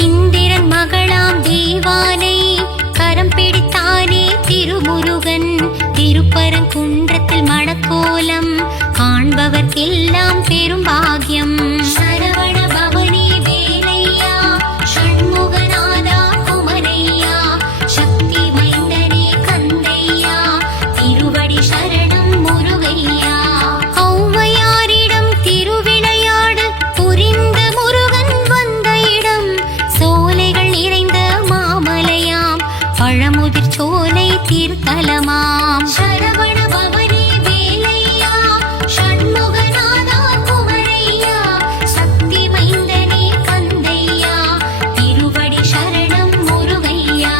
இந்திரன் மகளாம் தேவானை கரம் பிடித்தானே திருமுருகன், திருப்பரங்குன்றத்தில் மணக்கோலம் காண்பவர்க்கெல்லாம் பெரும் பாக்கியம். சரவண பவனே வேலையா, ஷண்முகநாதா குமரையா, சக்தி மைந்தனே கந்தையா, திருவடி சரணம் முருகையா. ஔவையாரிடம் திருவிளையாடு புரிந்த முருகன் வந்த இடம், சோலைகள் நிறைந்த மாமலையாம், பழமுதிர் சோலை தீர்த்தலமாம். சரவண பவனே வேலையா, ஷண்முகநாதா குமரையா, சக்தி மைந்தனே கந்தையா, திருவடி சரணம் முருகையா.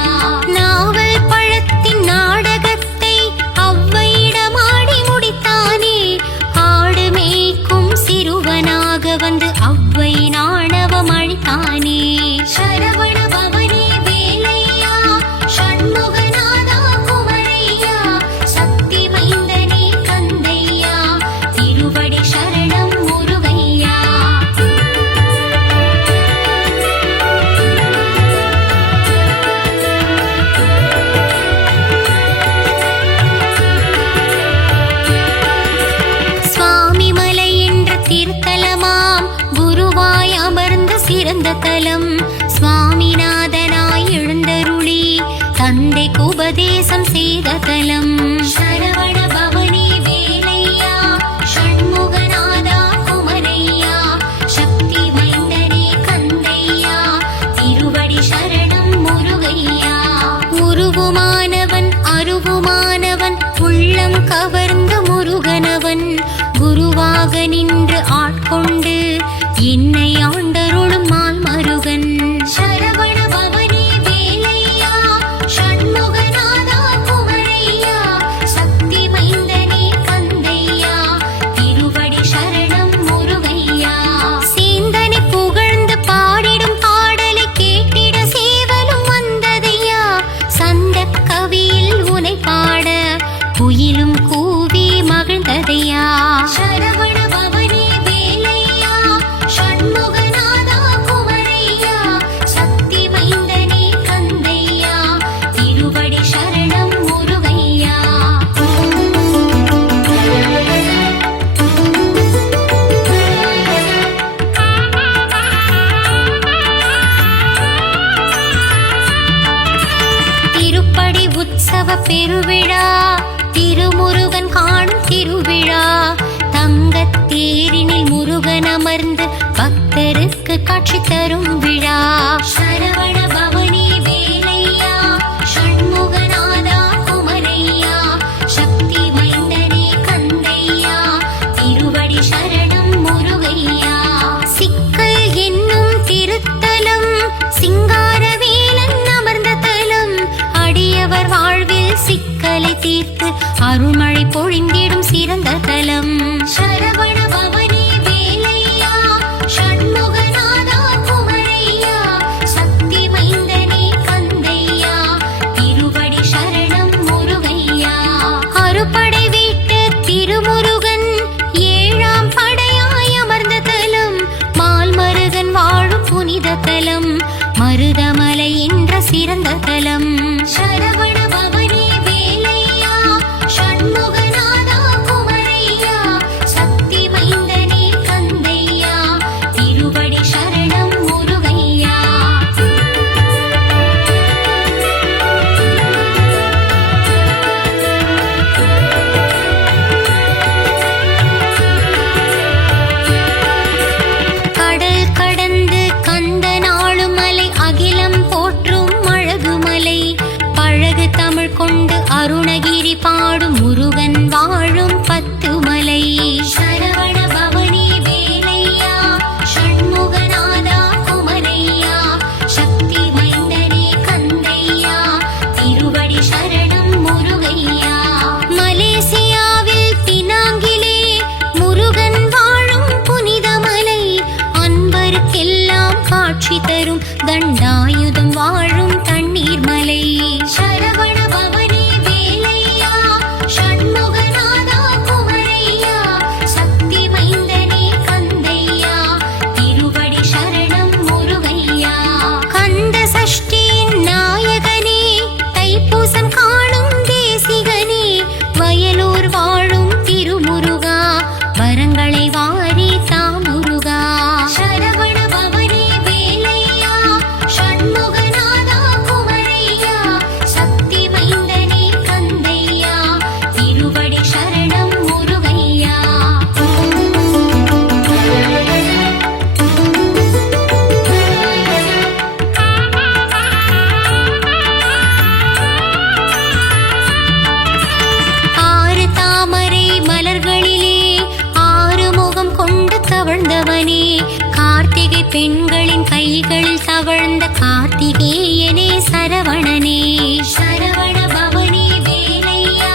நாவல் பழத்தின் நாடகத்தை ஔவையிடமாடி முடித்தானே, ஆடு மேய்க்கும் சிறுவனாக வந்து ஔவை நாணவம் அழித்தானே. சரவண பவனே வேலையா, ஷண்முகநாதா குமரையா, சக்தி மைந்தனே கந்தையா, திருவடி சரணம் முருகையா. சுவாமி மலை என்ற திருத்தலமாம், குருவாய் அமர்ந்த சிறந்த தலம், சுவாமிநாதனாய் எழுந்தருளி தந்தைக்கு உபதேசம் செய்த தலம். சரவண பவனே வேலையா, ஷண்முகநாதா குமரையா, சக்தி மைந்தனே கந்தையா, திருவடி சரணம் முருகையா. உருவுமானவன் அருவுமானவன், உள்ளம் கவர்ந்த முருகனவன், குருவாக நின்று ஆட்கொண்டு என்னை ஆண்டருளும் மால் மருகன். சரவண பவனே வேலையா, ஷண்முகநாதா குமரையா, சக்தி மைந்தனே கந்தையா, திருவடி சரணம் முருகையா. சேந்தனை புகழ்ந்து பாடிடும் பாடலை கேட்டிட சேவலும் வந்ததையா, சந்த கவியில் உனை பாட குயிலும் கூவி மகிழ்ந்ததையா. சரவண பவனே வேலையா, ஷண்முகநாதா குமரையா, சக்தி மைந்தனே கந்தையா, திருவடி சரணம் முருகையா. திருப்படி உற்சவ பெருவிழா, திருமுருகன் காணும் திருவிழா, தங்கத் தேரினில் முருகன் அமர்ந்து பக்தருக்கு காட்சி தரும் விழா. சரவண பவனே வேலையா, ஷண்முகநாதா குமரையா, சக்தி மைந்தனே கந்தையா, திருவடி சரணம் முருகையா. சிக்கல் என்னும் திருத்தலம், சிங்காரவேலன் அமர்ந்த தலம், அடியவர் வாழ்வில் சிக்கலை தீர்த்து அருள்மழை பொழிந்திடும் சிறந்த தலம். சரவண பவனே வேலையா, ஷண்முகநாதா குமரையா, சக்தி மைந்தனே கந்தையா, திருவடி சரணம் முருகையா. அறுபடை வீட்டு திருமுருகன் ஏழாம் படையாய் அமர்ந்த தலம், மால் மருகன் வாழும் புனித தலம், மருதமலை என்ற சிறந்த தலம். சரவண பவனே வேலையா, ஷண்முகநாதா குமரையா, காண்பவனே, கார்த்திகை பெண்களின் கைகளில் தவழ்ந்த கார்த்திகேயனே சரவணனே. சரவண பவனே வேலையா,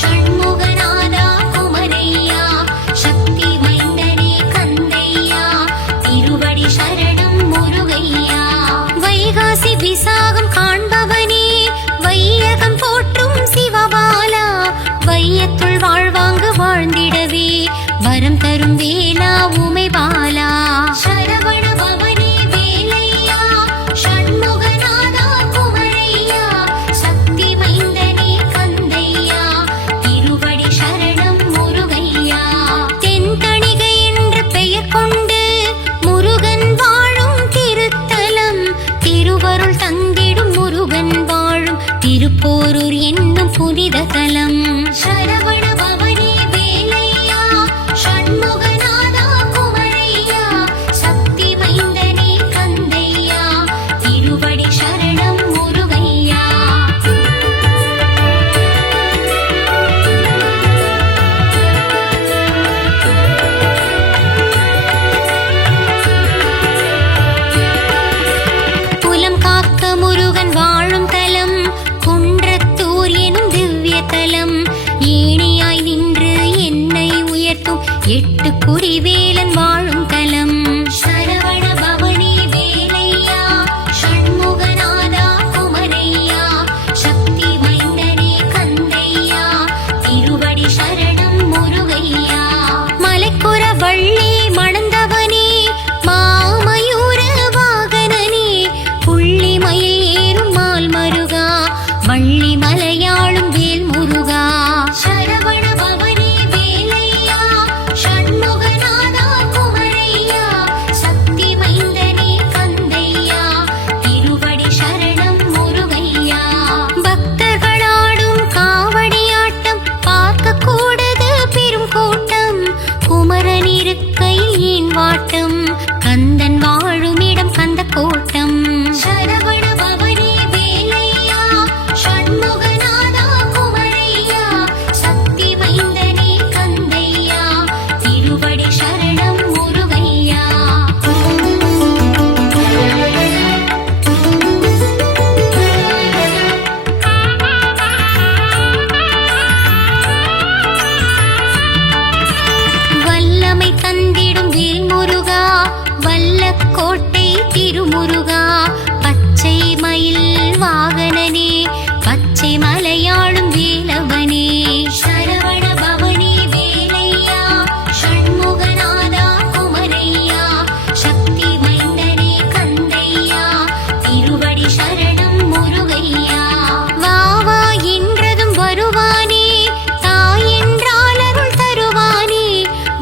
ஷண்முகநாதா குமரையா, சக்தி மைந்தனே கந்தையா, திருவடி சரணம் முருகையா. வைகாசி விசாகம் காண்பவனே, வையகம் போற்றும் சிவபாலா, வையத்துள் வாழ்வாங்கு வாழ்ந்திடவே வரம் தரும் வேலா உமைபாலா. சரவண பவனே வேலையா, ஷண்முகநாதா குமரையா, சக்தி மைந்தனே கந்தையா, திருவடி சரணம் முருகையா. தென்கணிகை என்று பெயர் கொண்டு முருகன் வாழும் திருத்தலம், திருவருள் தந்திடும் முருகன் வாழும் திருப்போரூர் என்னும் புனித தலம். சரவண பவனே வேலையா, ஷண்முகநாதா குமரையா, சக்தி மைந்தனே கந்தையா, திருவடி சரணம் முருகையா. புலம் காக்க முருகன் வாழும் தலம், குன்றத்தூர் எனும் திவ்ய தலம். ஏணியாய் நின்று என்னை உயர்த்தும் எட்டு குடிவேலன் வாழும் தலம். சரவண பவனே வேலையா, ஷண்முகநாதா குமரையா, சக்தி மைந்தனே கந்தையா, திருவடி சரணம் முருகையா. மலைக்குற வள்ளி மணந்தவனே, மாமயூர வாகனனே, புள்ளி மயில் ஏறும் மால் மருகா, வள்ளி மலையாளும் வேல் முருகா. சரவண பவனே வேலையா, ஷண்முகநாதா குமரையா, சக்தி மைந்தனே கந்தையா, திருவடி சரணம் முருகையா. பக்தர்களாடும் காவடியாட்டம் பார்க்க கூடது பெரும் கூட்டம், குமரன் இருக்கையில் ஏன் வாட்டம், கந்தன் வாழும் இடம் கந்த கோட்டம். சரவண பவனே வேலையா, ஷண்முகநாதா குமரையா, சக்தி மைந்தனே கந்தையா, திருவடி சரணம் முருகையா. வல்லமை தந்திடும் வேல் முருகா, வல்லக்கோட்டை திருமுருகா, பச்சை மயில் வாகனனே, பச்சை மலையாளும் வேலவனே. சரவண பவனே வேலையா, ஷண்முகநாதா குமரையா, சக்தி மைந்தனே கந்தையா, திருவடி சரணம் முருகையா. வாவா என்றதும் வருவானே, தாய் என்றால் அருள் தருவானே,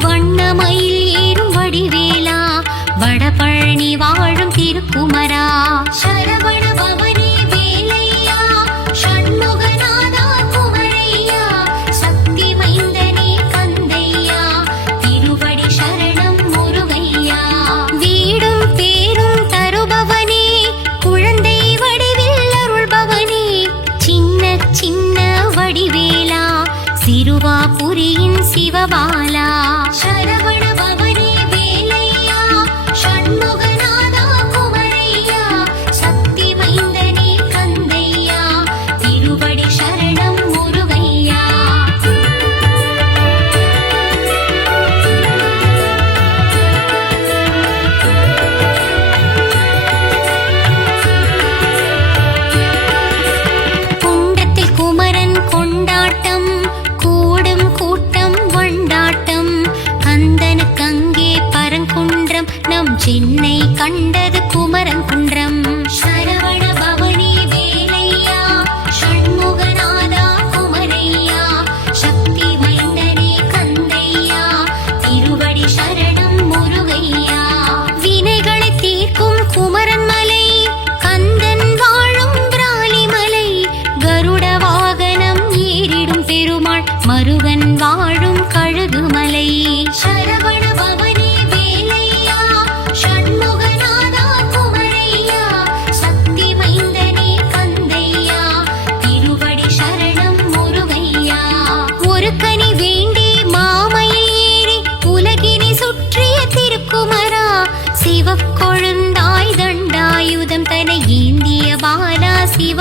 வண்ணமயில் ஏறும் வடிவேலா, வடபழனி வாழும் திருக்குமரா. சரவண பவனே வேலையா, ஷண்முகநாதா குமரையா, சக்தி மைந்தனே கந்தையா, திருவடி சரணம் முருகையா. வீடும் பேரும் தருபவனே, குழந்தை வடிவில் அருள்பவனே, சின்ன சின்ன வடிவேலா, சிறுவாபுரியின் சிவபாலா. சரவண பவனே வேலையா, ஷண்முகநாதா குமரையா, சக்தி மைந்தனே கந்தையா, திருவடி சரணம் முருகையா. குண்டத்தில் குமரன் கொண்டாட்டம், கூடும் கூட்டம் வண்டாட்டம்,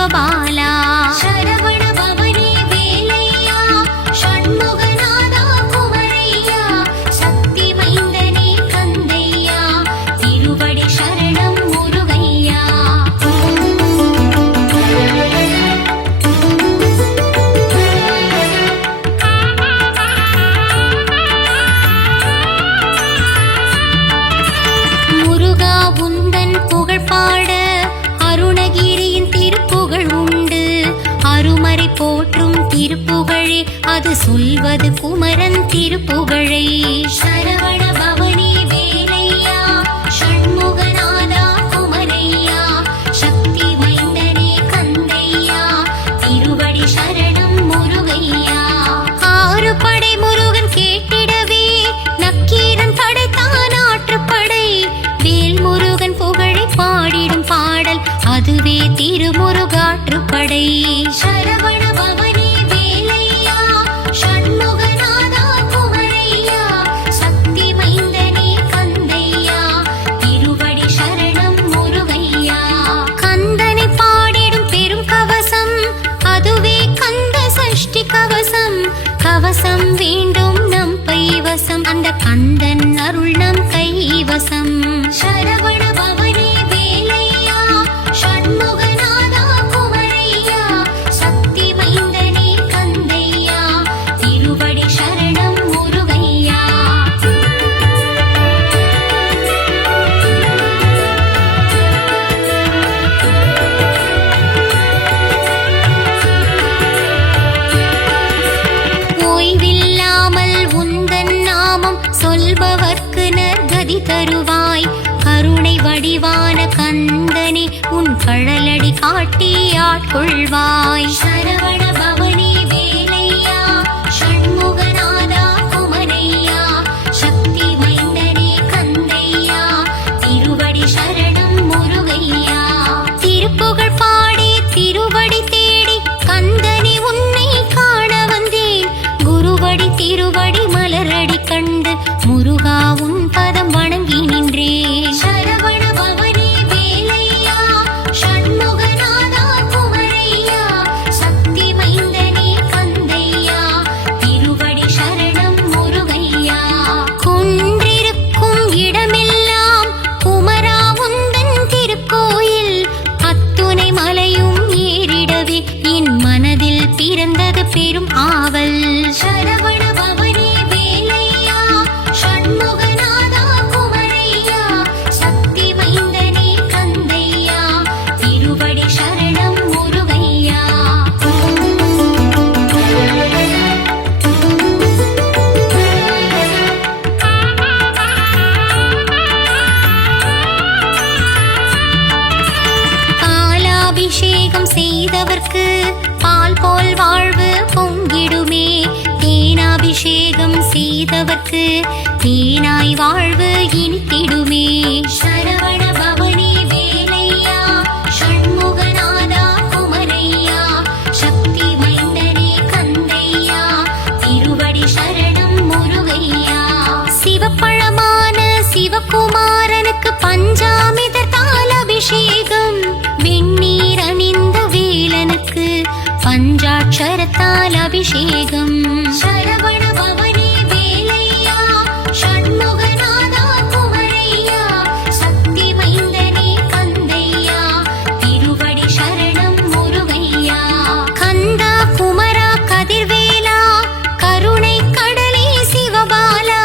சிவபாலா சரவண பவனே வேலையா ஷண்முகநாதா குமரையா சக்தி மைந்தனே கந்தையா திருவடி சரணம் முருகையா முருகா உந்தன் புகழ் பாட அருணகிரியின் திருப்புகழ் உண்டு அருமறை போற்றும் திருப்புகழே அது சொல்வது குமரன் திருப்புகழை சரவண பவனி வேலையா ஷண்முகநாதா குமரையா சக்தி மைந்தனே கந்தையா திருவடி சரணம் முருகையா ஆறு படை முருகன் கேட்டிடவே நக்கீரன் படைத்தான் ஆற்றுப்படை வேல் முருகன் புகழை பாடிடும் பாடல் அதுவே திருமுருகாற்றுப்படை சரவண பவனி வேலையா ஷண்முகநாதா குமரையா சக்தி மைந்தனே கந்தையா திருவடி சரணம் முருகையா கந்தனை பாடிடும் பெரும் கவசம் அதுவே கந்த சஷ்டி கவசம் கவசம் வேண்டும் நம் பைவசம் அந்த கந்தன் அருள் நம் கைவசம் சரவண பவனி வேலையா ஷண்முகநாதா குமரையா சக்தி மைந்தனே கந்தையா திருவடி சரணம் முருகையா ஓய்வில்லாமல் உந்தன் நாமம் சொல்பவர்க்கு நற்கதி தருவாய் கருணை வடிவான கந்தனே உன் கழலடி காட்டி ஆட்கொள்வாய் சரவண பவனி வேலையா ஷண்முகநாதா குமரையா சக்தி மைந்தனே கந்தையா திருவடி சரணம் முருகையா திருப்புகழ் பாடி திருவடி தேடி கந்தனே உன்னை காண வந்தேன் குருவடி திருவடி மலரடி கண்டு முருகா உன் பதம் வணங்கி நின்றேன் சரவண பவனி வேலையா ஷண்முகநாதா குமரையா சக்தி மைந்தனே கந்தையா திருவடி சரணம் முருகையா குன்றிருக்கும் இடமெல்லாம் குமரா உந்தன் திருக்கோயில் அத்துணை மலையும் ஏறிடவே என் மனதில் பிறந்தது பெரும் ஆவல் சரவண பவனி வேலையா ஷண்முகநாதா குமரையா சக்தி மைந்தனே கந்தையா திருவடி சரணம் முருகையா பாலாபிஷேகம் செய்தவர்க்கு பால் போல் வாழ்வு பொங்கிடுமே தேனாபிஷேகம் செய்தவர்க்கு தேனாய் வாழ்வு இனித்திடுமே சரவண பவனி வேலையா ஷண்முகநாதா குமரையா சக்தி மைந்தனே கந்தையா திருவடி சரணம் முருகையா சிவப்பழமான சிவகுமாரனுக்கு பஞ்சாமிர்தத்தால் அபிஷேகம் வெந்நீர் அணிந்த வேலனுக்கு பஞ்சாட்சரத்தால் அபிஷேகம் சரவண பவனி வேலையா ஷண்முகநாதா குமரையா சக்தி மைந்தனே கந்தையா திருவடி சரணம் முருகையா கந்தா குமரா கதிர்வேலா கருணை கடலே சிவபாலா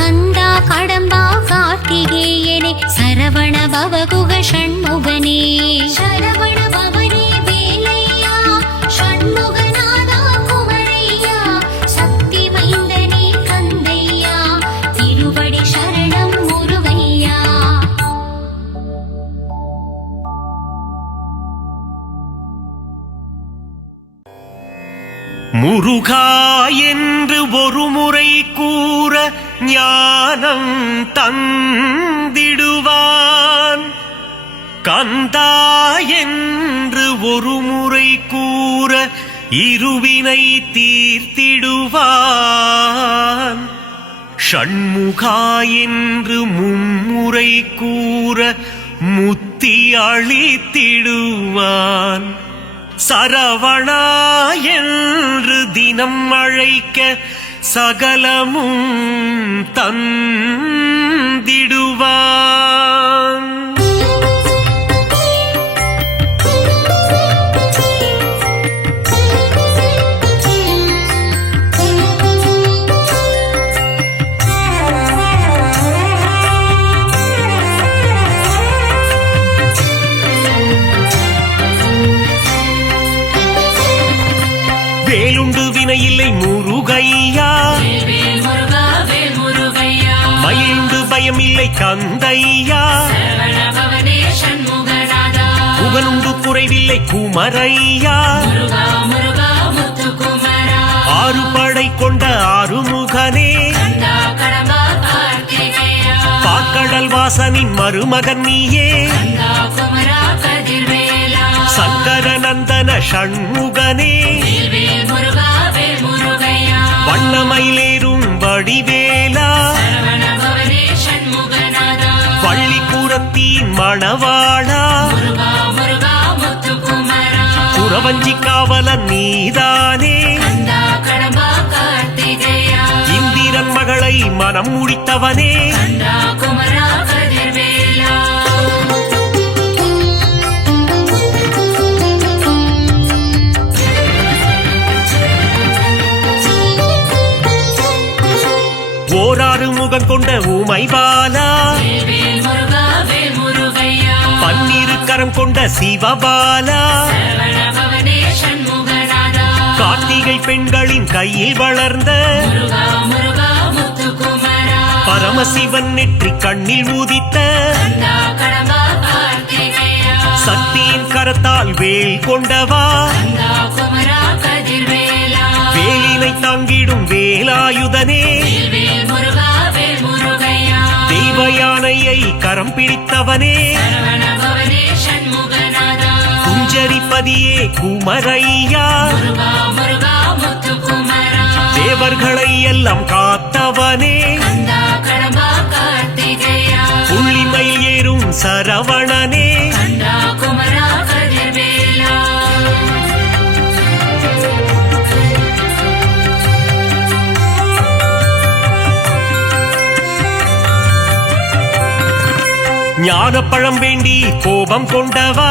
கந்தா கடம்பா கார்த்திகேயனே சரவண பவகுக ஷண்முகனே சரவண பவனி வேலையா ஷண்முகநாதா குமரையா சக்தி மைந்தனே கந்தையா திருவடி சரணம் முருகையா முருகா என்று ஒரு முறை கூற ஞானம் தந்திடுவான் கந்தா என்று ஒரு முறை கூற இருவினை தீர்த்திடுவான் ஷண்முகா என்று மும்முறை கூற முத்தி அளித்திடுவான் சரவணா என்று தினம் அழைக்க சகலமும் தந்திடுவான். வேலுண்டு வினையில்லை முருகையா, வேல் முருகா வேல் முருகையா, மயிலுண்டு பயமில்லை கந்தையா, சரவண பவனே சண்முகநாதா, புகழுண்டு குறைவில்லை குமரையா, முருகா முருகா முத்துக்குமரா, ஆறு படை கொண்ட ஆறுமுகனே, கந்தா கடம்பா கார்த்திகேயா, பாக்கடல் வாசனின் மருமகன் நீயே, கந்தா குமரா கதிர்வேலா, சங்கர நந்தன ஷண்முகனே, வேல் முருகா வேல் முருகையா, வண்ணமயிலேறும் வடிவேலா, சரவண பவனே சண்முகநாதா, பள்ளிக்கூடத்தின் மணவாளா, முருகா முருகா முத்துக்குமரா, குறவஞ்சி காவலன் நீதானே, கந்தா கடம்பா கார்த்திகேயா, இந்திரன் மகளை மனம் முடித்தவனே, கந்தா குமரா கதிர்வேலா, ஓராறு முகம் கொண்ட உமைபாலா, வேல் முருகா வேல் முருகையா, பன்னிரு கரம் கொண்ட சிவபாலா, சரவண பவனே சண்முகநாதா, கார்த்திகை பெண்களின் கையில் வளர்ந்த முருகா முருகா முத்துக்குமரா, பரமசிவன் நெற்றி கண்ணில் ஊதித்த கந்தா கடம்பா கார்த்திகேயா, சக்தியின் கரத்தால் வேல் கொண்டவா, கந்தா குமரா கதிர்வேலா, வேலினை தாங்கிடும் வேலாயுதனே, வேல் முருகா வேல் முருகையா, தெய்வ யானையை கரம் பிடித்தவனே, சரவண பவனே சண்முகநாதா, குஞ்சரிப்பதியே குமரையா, முருகா முருகா முத்துக்குமரா, தேவர்களை எல்லாம் காத்தவனே, கந்தா கடம்பா கார்த்திகேயா, புள்ளிமயில் ஏறும் சரவணனே, கந்தா குமரா கதிர்வேலா, ஞானப்பழம் வேண்டி கோபம் கொண்டவா,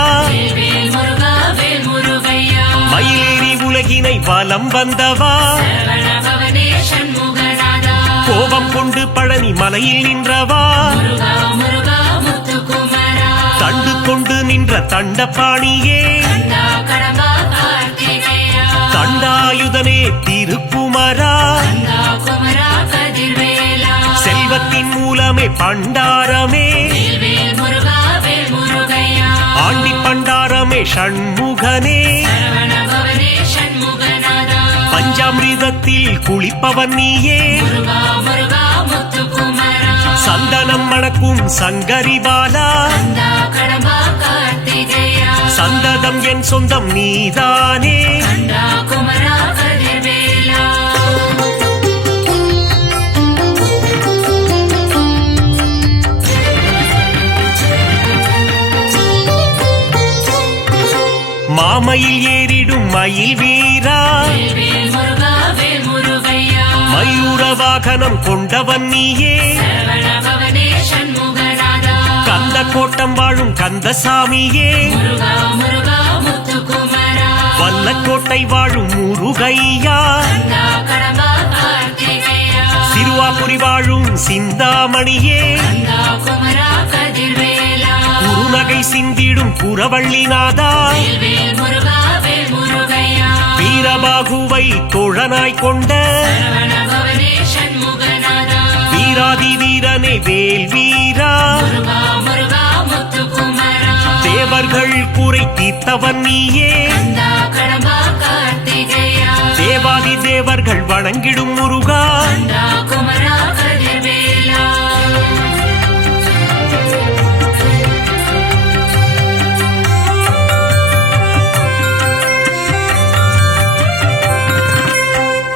வேல் முருகா வேல் முருகையா, மயிலேறி உலகினை வலம் வந்தவா, சரவண பவனே சண்முகநாதா, கோபம் கொண்டு பழனி மலையில் நின்றவா, முருகா முருகா முத்துக்குமரா, தண்டு கொண்டு நின்ற தண்டபாணியே, கந்தா கடம்பா கார்த்திகேயா, தண்டாயுதனே திருக்குமரா, கந்தா குமரா கதிர்வேலா, செல்வத்தின் மூலமே பண்டாரமே, வேல் முருகா வேல் முருகையா, ஆண்டி பண்டாரமே ஷண்முகனே, சரவண பவனே சண்முகநாதா, பஞ்சாமிர்தத்தில் குளிப்பவன் நீயே, முருகா முருகா முத்துக்குமரா, சந்தனம் மணக்கும் சங்கரிபாலா, கந்தா கடம்பா கார்த்திகேயா, சந்ததம் என் சொந்தம் நீதானே, கந்தா குமரா கதிர்வேலா, மாமயில் ஏறிடும் மயில் வீரா, வேல் முருகா வேல் முருகையா, மயூர வாகனம் கொண்டவன் நீயே, சரவண பவனே சண்முகநாதா, கந்த கோட்டம் வாழும் கந்தசாமியே, முருகா முருகா முத்துக்குமரா, வல்லக்கோட்டை வாழும் முருகையா, கந்தா கடம்பா கார்த்திகேயா, சிறுவாபுரி வாழும் சிந்தாமணியே, கந்தா குமரா கதிர்வேலா, குறுநகை சிந்திடும் புறவள்ளிநாதா, வேல் முருகா வேல் முருகையா, வீரபாகுவை தோழனாய் கொண்ட சரவண பவனே சண்முகநாதா, வீராதி வீரனே வேல் வீரா, முருகா முருகா முத்துக்குமரா, தேவர்கள் குறை தீர்த்தவன் நீயே, கந்தா கடம்பா கார்த்திகேயா, தேவாதி தேவர்கள் வணங்கிடும் முருகா, கந்தா குமரா கதிர்வேலா,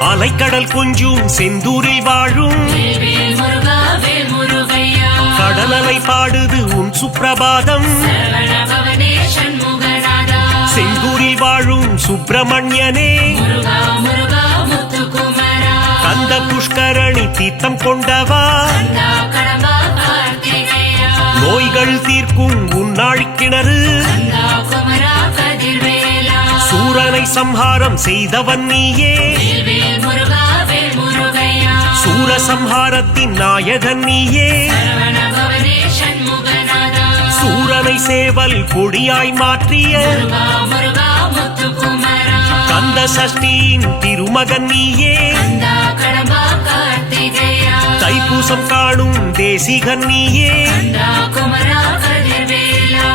அலைக்கடல் கொஞ்சும் செந்தூரில் வாழும் வேல் முருகா வேல் முருகையா, கடலலை பாடுது உன் சுப்பிரபாதம், சரவண பவனே சண்முகநாதா, செந்தூரில் பரங்குன்றில் வாழும் சுப்பிரமணியனே முருகா முருகா முத்துக்குமரா கந்த புஷ்கரணி தீர்த்தம் கொண்டவா கந்தா கடம்பா கார்த்திகேயா நோய்கள் தீர்க்கும் உன்னாழி கிணறு கந்தா குமரா கதிர்வேலா சூரனை சம்ஹாரம் செய்தவன் நீயே வேல் முருகா வேல் முருகையா சூரசம்ஹாரத்தின் நாயகன் நீயே சரவண பவனே சண்முகநாதா சூரனை சேவல் கொடியாய் மாற்றிய முருகா முருகா முத்துக்குமரா கந்த சஷ்டியின் திருமகன் நீயே கந்தா கடம்பா கார்த்திகேயா தைப்பூசம் காணும் தேசிகன் நீயே கந்தா குமரா கதிர்வேலா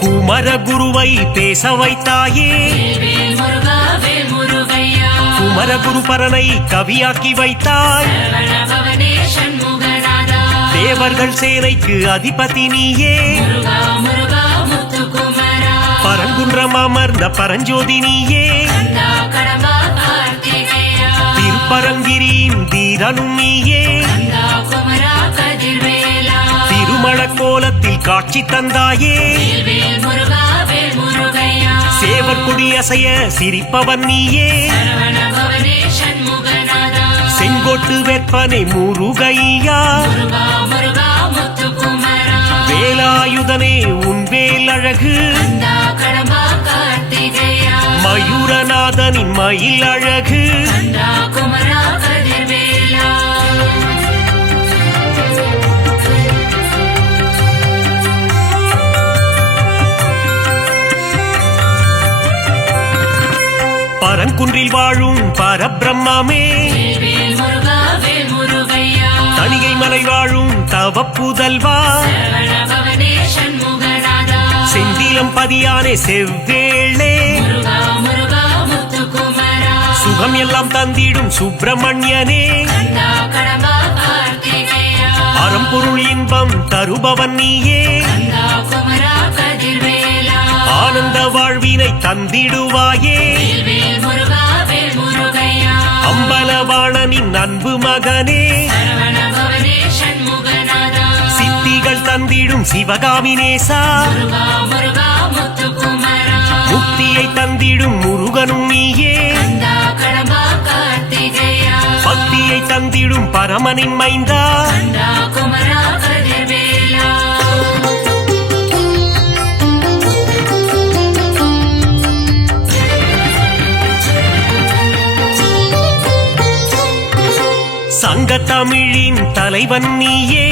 குமரகுருவை பேச வைத்தாயே வேல் முருகா வேல் முருகையா குமரகுரு பரனை கவியாக்கி வைத்தாய் சரவண பவனே சண்முகநாதா தேவர்கள் சேனைக்கு அதிபதி நீயே முருகா முருகா முத்துக்குமரா பரங்குன்றம் அமர்ந்த பரஞ்சோதி நீயே கந்தா கடம்பா கார்த்திகேயா திருப்பரங்கிரியின் தீரனும் நீயே கந்தா குமரா கதிர்வேலா திருமண கோலத்தில் காட்சி தந்தாயே வேல் முருகா வேல் முருகையா சேவர் கொடியசைய சிரிப்பவன் நீயே சரவண பவனே சண்முகநாதா செங்கோட்டு வெப்பனை முருகையா முருகா முருகா முத்துக்குமரா வேலாயுதனே உன் வேல் அழகு கந்தா கடம்பா கார்த்திகேயா மயூரநாதனின் மயில் அழகு கந்தா குமரா கதிர்வேலா பரங்குன்றில் வாழும் பரபிரம்மே வேல் முருகா வேல் முருகையா தணிகை மலை வாழும் தவப்புதல்வா சரவண பவனே சண்முகநாதா செந்திலம் பதியானே செவ்வேளே முருகா முருகா முத்துக்குமரா சுகம் எல்லாம் தந்திடும் சுப்பிரமணியனே கந்தா கடம்பா கார்த்திகேயா அறம்பொருள் இன்பம் தருபவன் நீயே கந்தா குமரா கதிர்வேலா ஆனந்த வாழ்வினை தந்திடுவாயே வேல் முருகா வேல் முருகையா அம்பலவாணனின் அன்பு மகனே சரவண பவனே சண்முகநாதா சித்திகள் தந்திடும் சிவகாமி நேசா முருகா முருகா முத்துக்குமரா முக்தியை தந்திடும் முருகனும் நீயே கந்தா கடம்பா கார்த்திகேயா பக்தியை தந்திடும் பரமனின் மைந்தா. 大 குமரா கதிர்வேலா சங்கத்தமிழின் தலைவன் நீயே,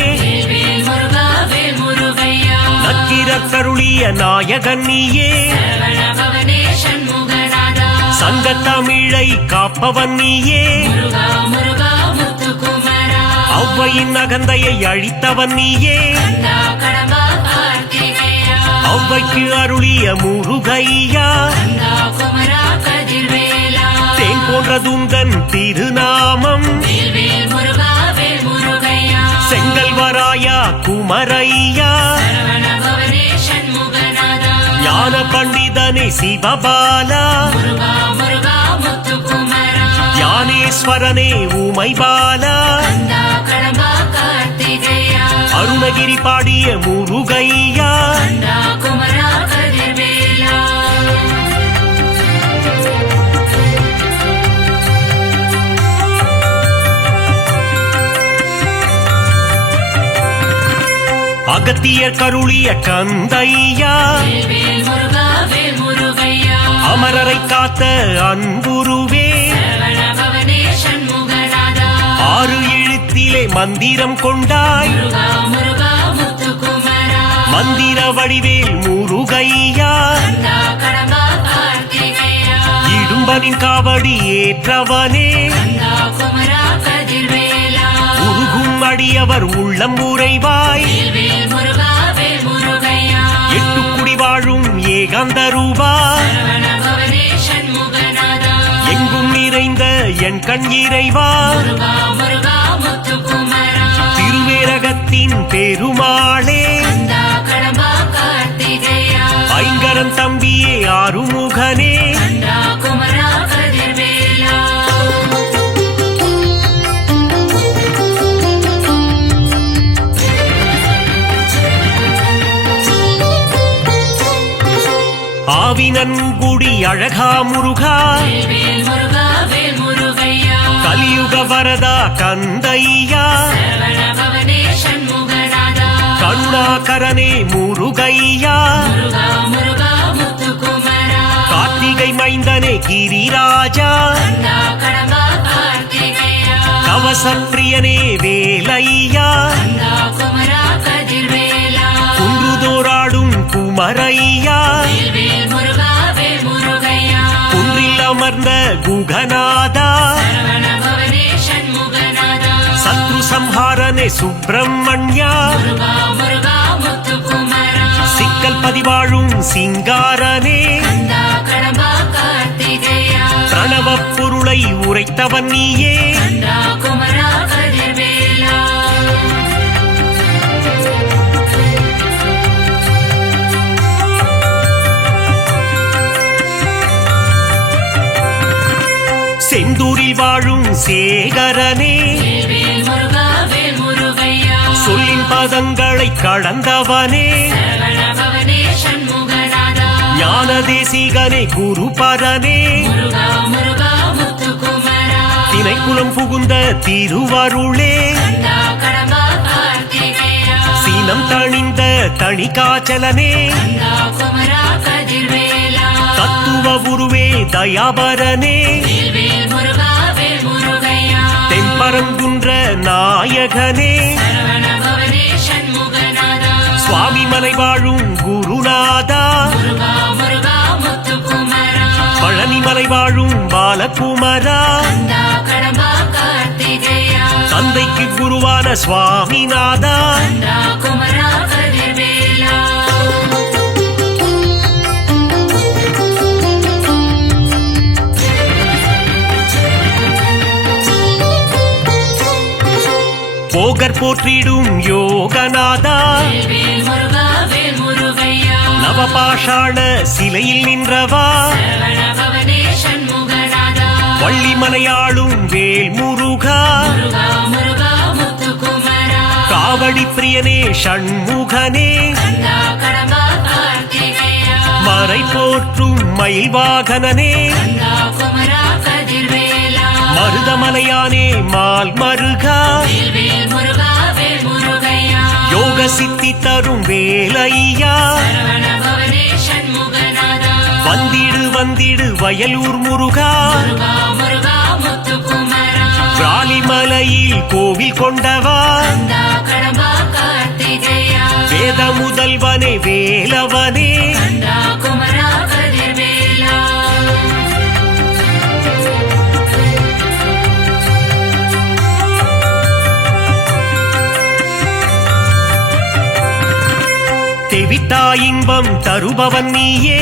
வேல் முருகா வேல் முருகையா நக்கீரர் கருளிய நாயகன் நீயே, சரவண பவனே சண்முகநாதா சங்கத்தமிழை காப்பவன் நீயே, முருகா முருகா முத்துக்குமரா ஔவையின் அகந்தையை அழித்தவன் நீயே, கந்தா கடம்பா கார்த்திகேயா ஔவைக்கு அருளிய முருகையா, கந்தா குமரா கதிர்வேலா தேன் போன்ற துந்தன் திருநாமம், வேல் வேல் முருகா வேல் முருகையா செங்கல்வராயா குமரையா, சரவண பவனே சண்முகநாதா ஞான பண்டிதனே சிவபாலா, முருகா முருகா முத்துக்குமரா ஞானேஸ்வரனே உமைபாலா, கந்தா கடம்பா கார்த்திகேயா அருணகிரி பாடிய முருகையா, கந்தா குமரா கதிர்வேலா அகத்தியர் கருளிய கந்தையா, வேல் வேல் முருகா வேல் முருகையா அமரரை காத்த அன்புருவே, சரவண பவனே சண்முகநாதா ஆறு எழுத்திலே மந்திரம் கொண்டாய், முருகா முருகா முத்துக்குமரா மந்திர வடிவேல் முருகையா, கந்தா கடம்பா கார்த்திகேயா இடும்பனின் காவடி ஏற்றவனே, கந்தா குமரா கதிர்வேலா உருகும் அடியவர் உள்ளம் உறைவாய், வேல் வேல் முருகா வேல் முருகையா எட்டுக்குடி வாழும் ஏகாந்த ரூபா, சரவண பவனே சண்முகநாதா எங்கும் நிறைந்த என் கண் இறைவா, முருகா முருகா முத்துக்குமரா திருவேரகத்தின் பெருமாளே, கந்தா கடம்பா கார்த்திகேயா ஐங்கரன் தம்பியே ஆறுமுகனே, கந்தா குமரா கதிர்வேலா ஆவினன்குடி அழகா முருகா வேல் முருகா வேல் முருகையா கலியுக வரதா கந்தையா சரவண பவனே சண்முகநாதா கருணாகரனே முருகையா முருகா முருகா முத்துக்குமரா கார்த்திகை மைந்தனே கிரிராஜா கந்தா கடம்பா கார்த்திகேயா கவசப்பிரியனே வேலையா கந்தா குமரா கதிர்வேலா குன்றுதோராடும் குமரையா வேல் முருகா வேல் முருகையா குன்றில் அமர்ந்த குகநாதா சரவண பவனே சண்முகநாதா சத்ரு சம்ஹாரனே சுப்பிரமணியா முருகா முருகா முத்துக்குமரா சிக்கல் பதிவாழும் சிங்காரனே கந்தா கடம்பா கார்த்திகேயா பிரணவ பொருளை உரைத்தவன் நீயே கந்தா குமரா கதிர்வேலா செந்தூரில் வாழும் சேகரனே வேல் முருகா வேல் முருகையா சொல்லின் பதங்களை கடந்தவனே சரவண பவனே சண்முகநாதா ஞான தேசிகனே குருபரனே முருகா முருகா முத்துக்குமரா திணைக்குளம் புகுந்த திருவருளே கந்தா கடம்பா கார்த்திகேயா சீனம் தணிந்த தணிகாச்சலனே கந்தா குமரா கதிர்வேலா தத்துவ குருவே தயாபரனே வேல் முருகா வேல் முருகையா தென்பரங்குன்ற நாயகனே சரவண பவனே சண்முகநாதா சுவாமி மலை வாழும் குருநாதா முருகா முருகா முத்துக்குமரா பழனிமலை வாழும் பாலகுமரா கந்தா கடம்பா கார்த்திகேயா தந்தைக்கு குருவான சுவாமிநாதா கந்தா குமரா கதிர்வேலா போகர் போற்றிடும் யோகநாதா வேல் முருகா வேல் முருகையா நவபாஷாண சிலையில் நின்றவா சரவண பவனே சண்முகநாதா வள்ளிமலையாளும் வேல் முருகா முருகா முருகா முத்துக்குமரா காவடி பிரியனே ஷண்முகனே கந்தா கடம்பா கார்த்திகேயா மறை போற்றும் மயில் வாகனனே கந்தா குமரா கதிர்வேலா மருதமலையானே மால் மருகா வேல் முருகா வேல் முருகையா யோக சித்தி தரும் வேலையா சரவண பவனே சண்முகநாதா வந்திடு வந்திடு வயலூர் முருகா முருகா முருகா முத்துக்குமரா ராலிமலையில் கோவில் கொண்டவா கந்தா கடம்பா கார்த்திகேயா வேத முதல்வனே வேலவனே கந்தா குமரா கதிர்வேலா தெவிட்டா இன்பம் தருபவன் நீயே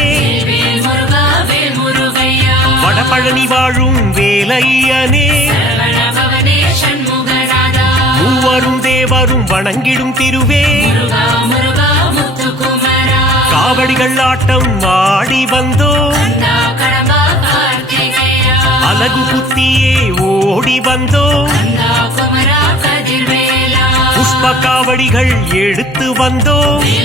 வேல் முருகா வேல் முருகையா வடபழனி வாழும் வேலையனே சரவண பவனே சண்முகநாதா மூவரும் தேவரும் வணங்கிடும் திருவே முருகா முருகா முத்துக்குமரா காவடிகள் ஆட்டம் ஆடி வந்தோ கந்தா கடம்பா கார்த்திகேயா அலகு குத்தியே ஓடி வந்தோ கந்தா குமரா கதிர்வேலா புஷ்ப காவடிகள் எடுத்து வந்தோ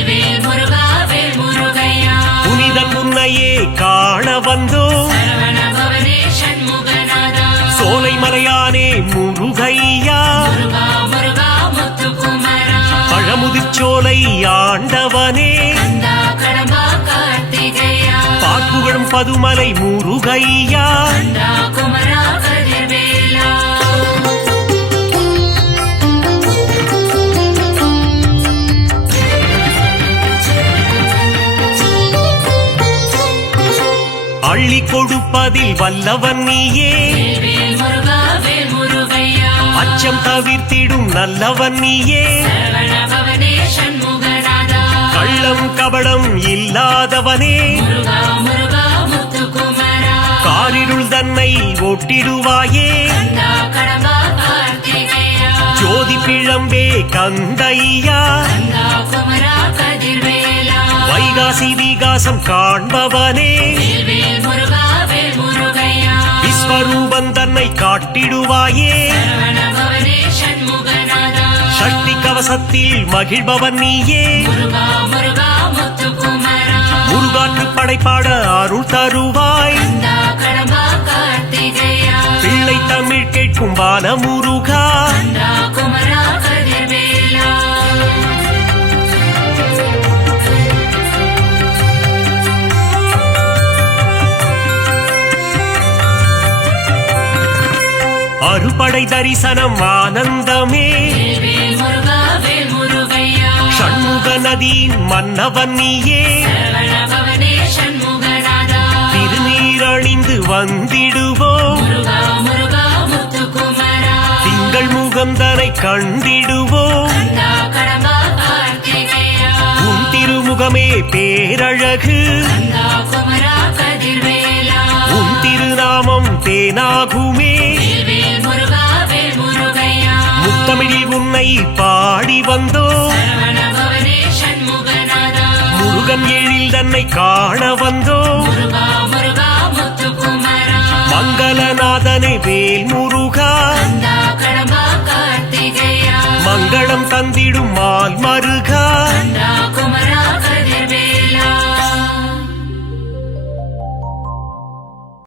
வேல் முருகா வேல் முருகையா புனிதன் உன்னையே காண வந்தோ சரவண பவனே சண்முகநாதா சோலை மலையானே முருகையா முருகா முருகா முத்துக்குமரா பழமுதிர்ச்சோலை ஆண்டவனே கந்தா கடம்பா கார்த்திகேயா பாக்குகளும் பதுமலை முருகையா கந்தா குமரா கதிர்வேலா அள்ளி கொடுப்பதில் வல்லவன் நீயே வேல் முருகா வேல் முருகையா அச்சம் தவிர்த்திடும் நல்லவன் நீயே சரவண பவனே சண்முகநாதா கள்ளம் கபடம் இல்லாதவனே முருகா முருகா முத்துக்குமரா காரிருள் தன்னை ஒட்டிடுவாயே கந்தா கடம்பா கார்த்திகேயா ஜோதி பிழம்பே கந்தையா கந்தா குமரா கதிர்வேலா வைகாசி விகாசம் காண்பவனே வேல் முருகா வேல் முருகையா விஸ்வரூபன் தன்னை காட்டிடுவாயே சரவண பவனே சண்முகநாதா சக்தி கவசத்தில் மகிழ்பவன் நீயே முருகா முருகா முத்துக்குமரா முத்துக்குமரா முருகாற்று படைப்பாட அருள் தருவாய் கந்தா கடம்பா கார்த்திகேயா பிள்ளை தமிழ் கேட்கும் பால முருகா கந்தா குமரா கதிர்வேலா அறுபடை தரிசனம் ஆனந்தமே வேல் முருகா வேல் முருகையா ஷண்முக நதியின் மன்னவன் நீயே சரவண பவனே சண்முகநாதா திருநீரணிந்து வந்திடுவோம் முருகா முருகா முத்துக்குமரா திங்கள் முகந்தனை கண்டிடுவோம் கந்தா கடம்பா கார்த்திகேயா உன் திருமுகமே பேரழகு கந்தா குமரா கதிர்வேலா உன் திருநாமம் தேனாகுமே வேல் முருகா வேல் முருகையா முத்தமிழில் உன்னை பாடி வந்தோம் சரவண பவனே சண்முகநாதா முருகன் எழில் தன்னை காண வந்தோம் முருகா முருகா முத்துக்குமரா மங்களநாதனே வேல் முருகா கந்தா கடம்பா கார்த்திகேயா மங்களம் தந்திடும் மால் மருகா கந்தா குமரா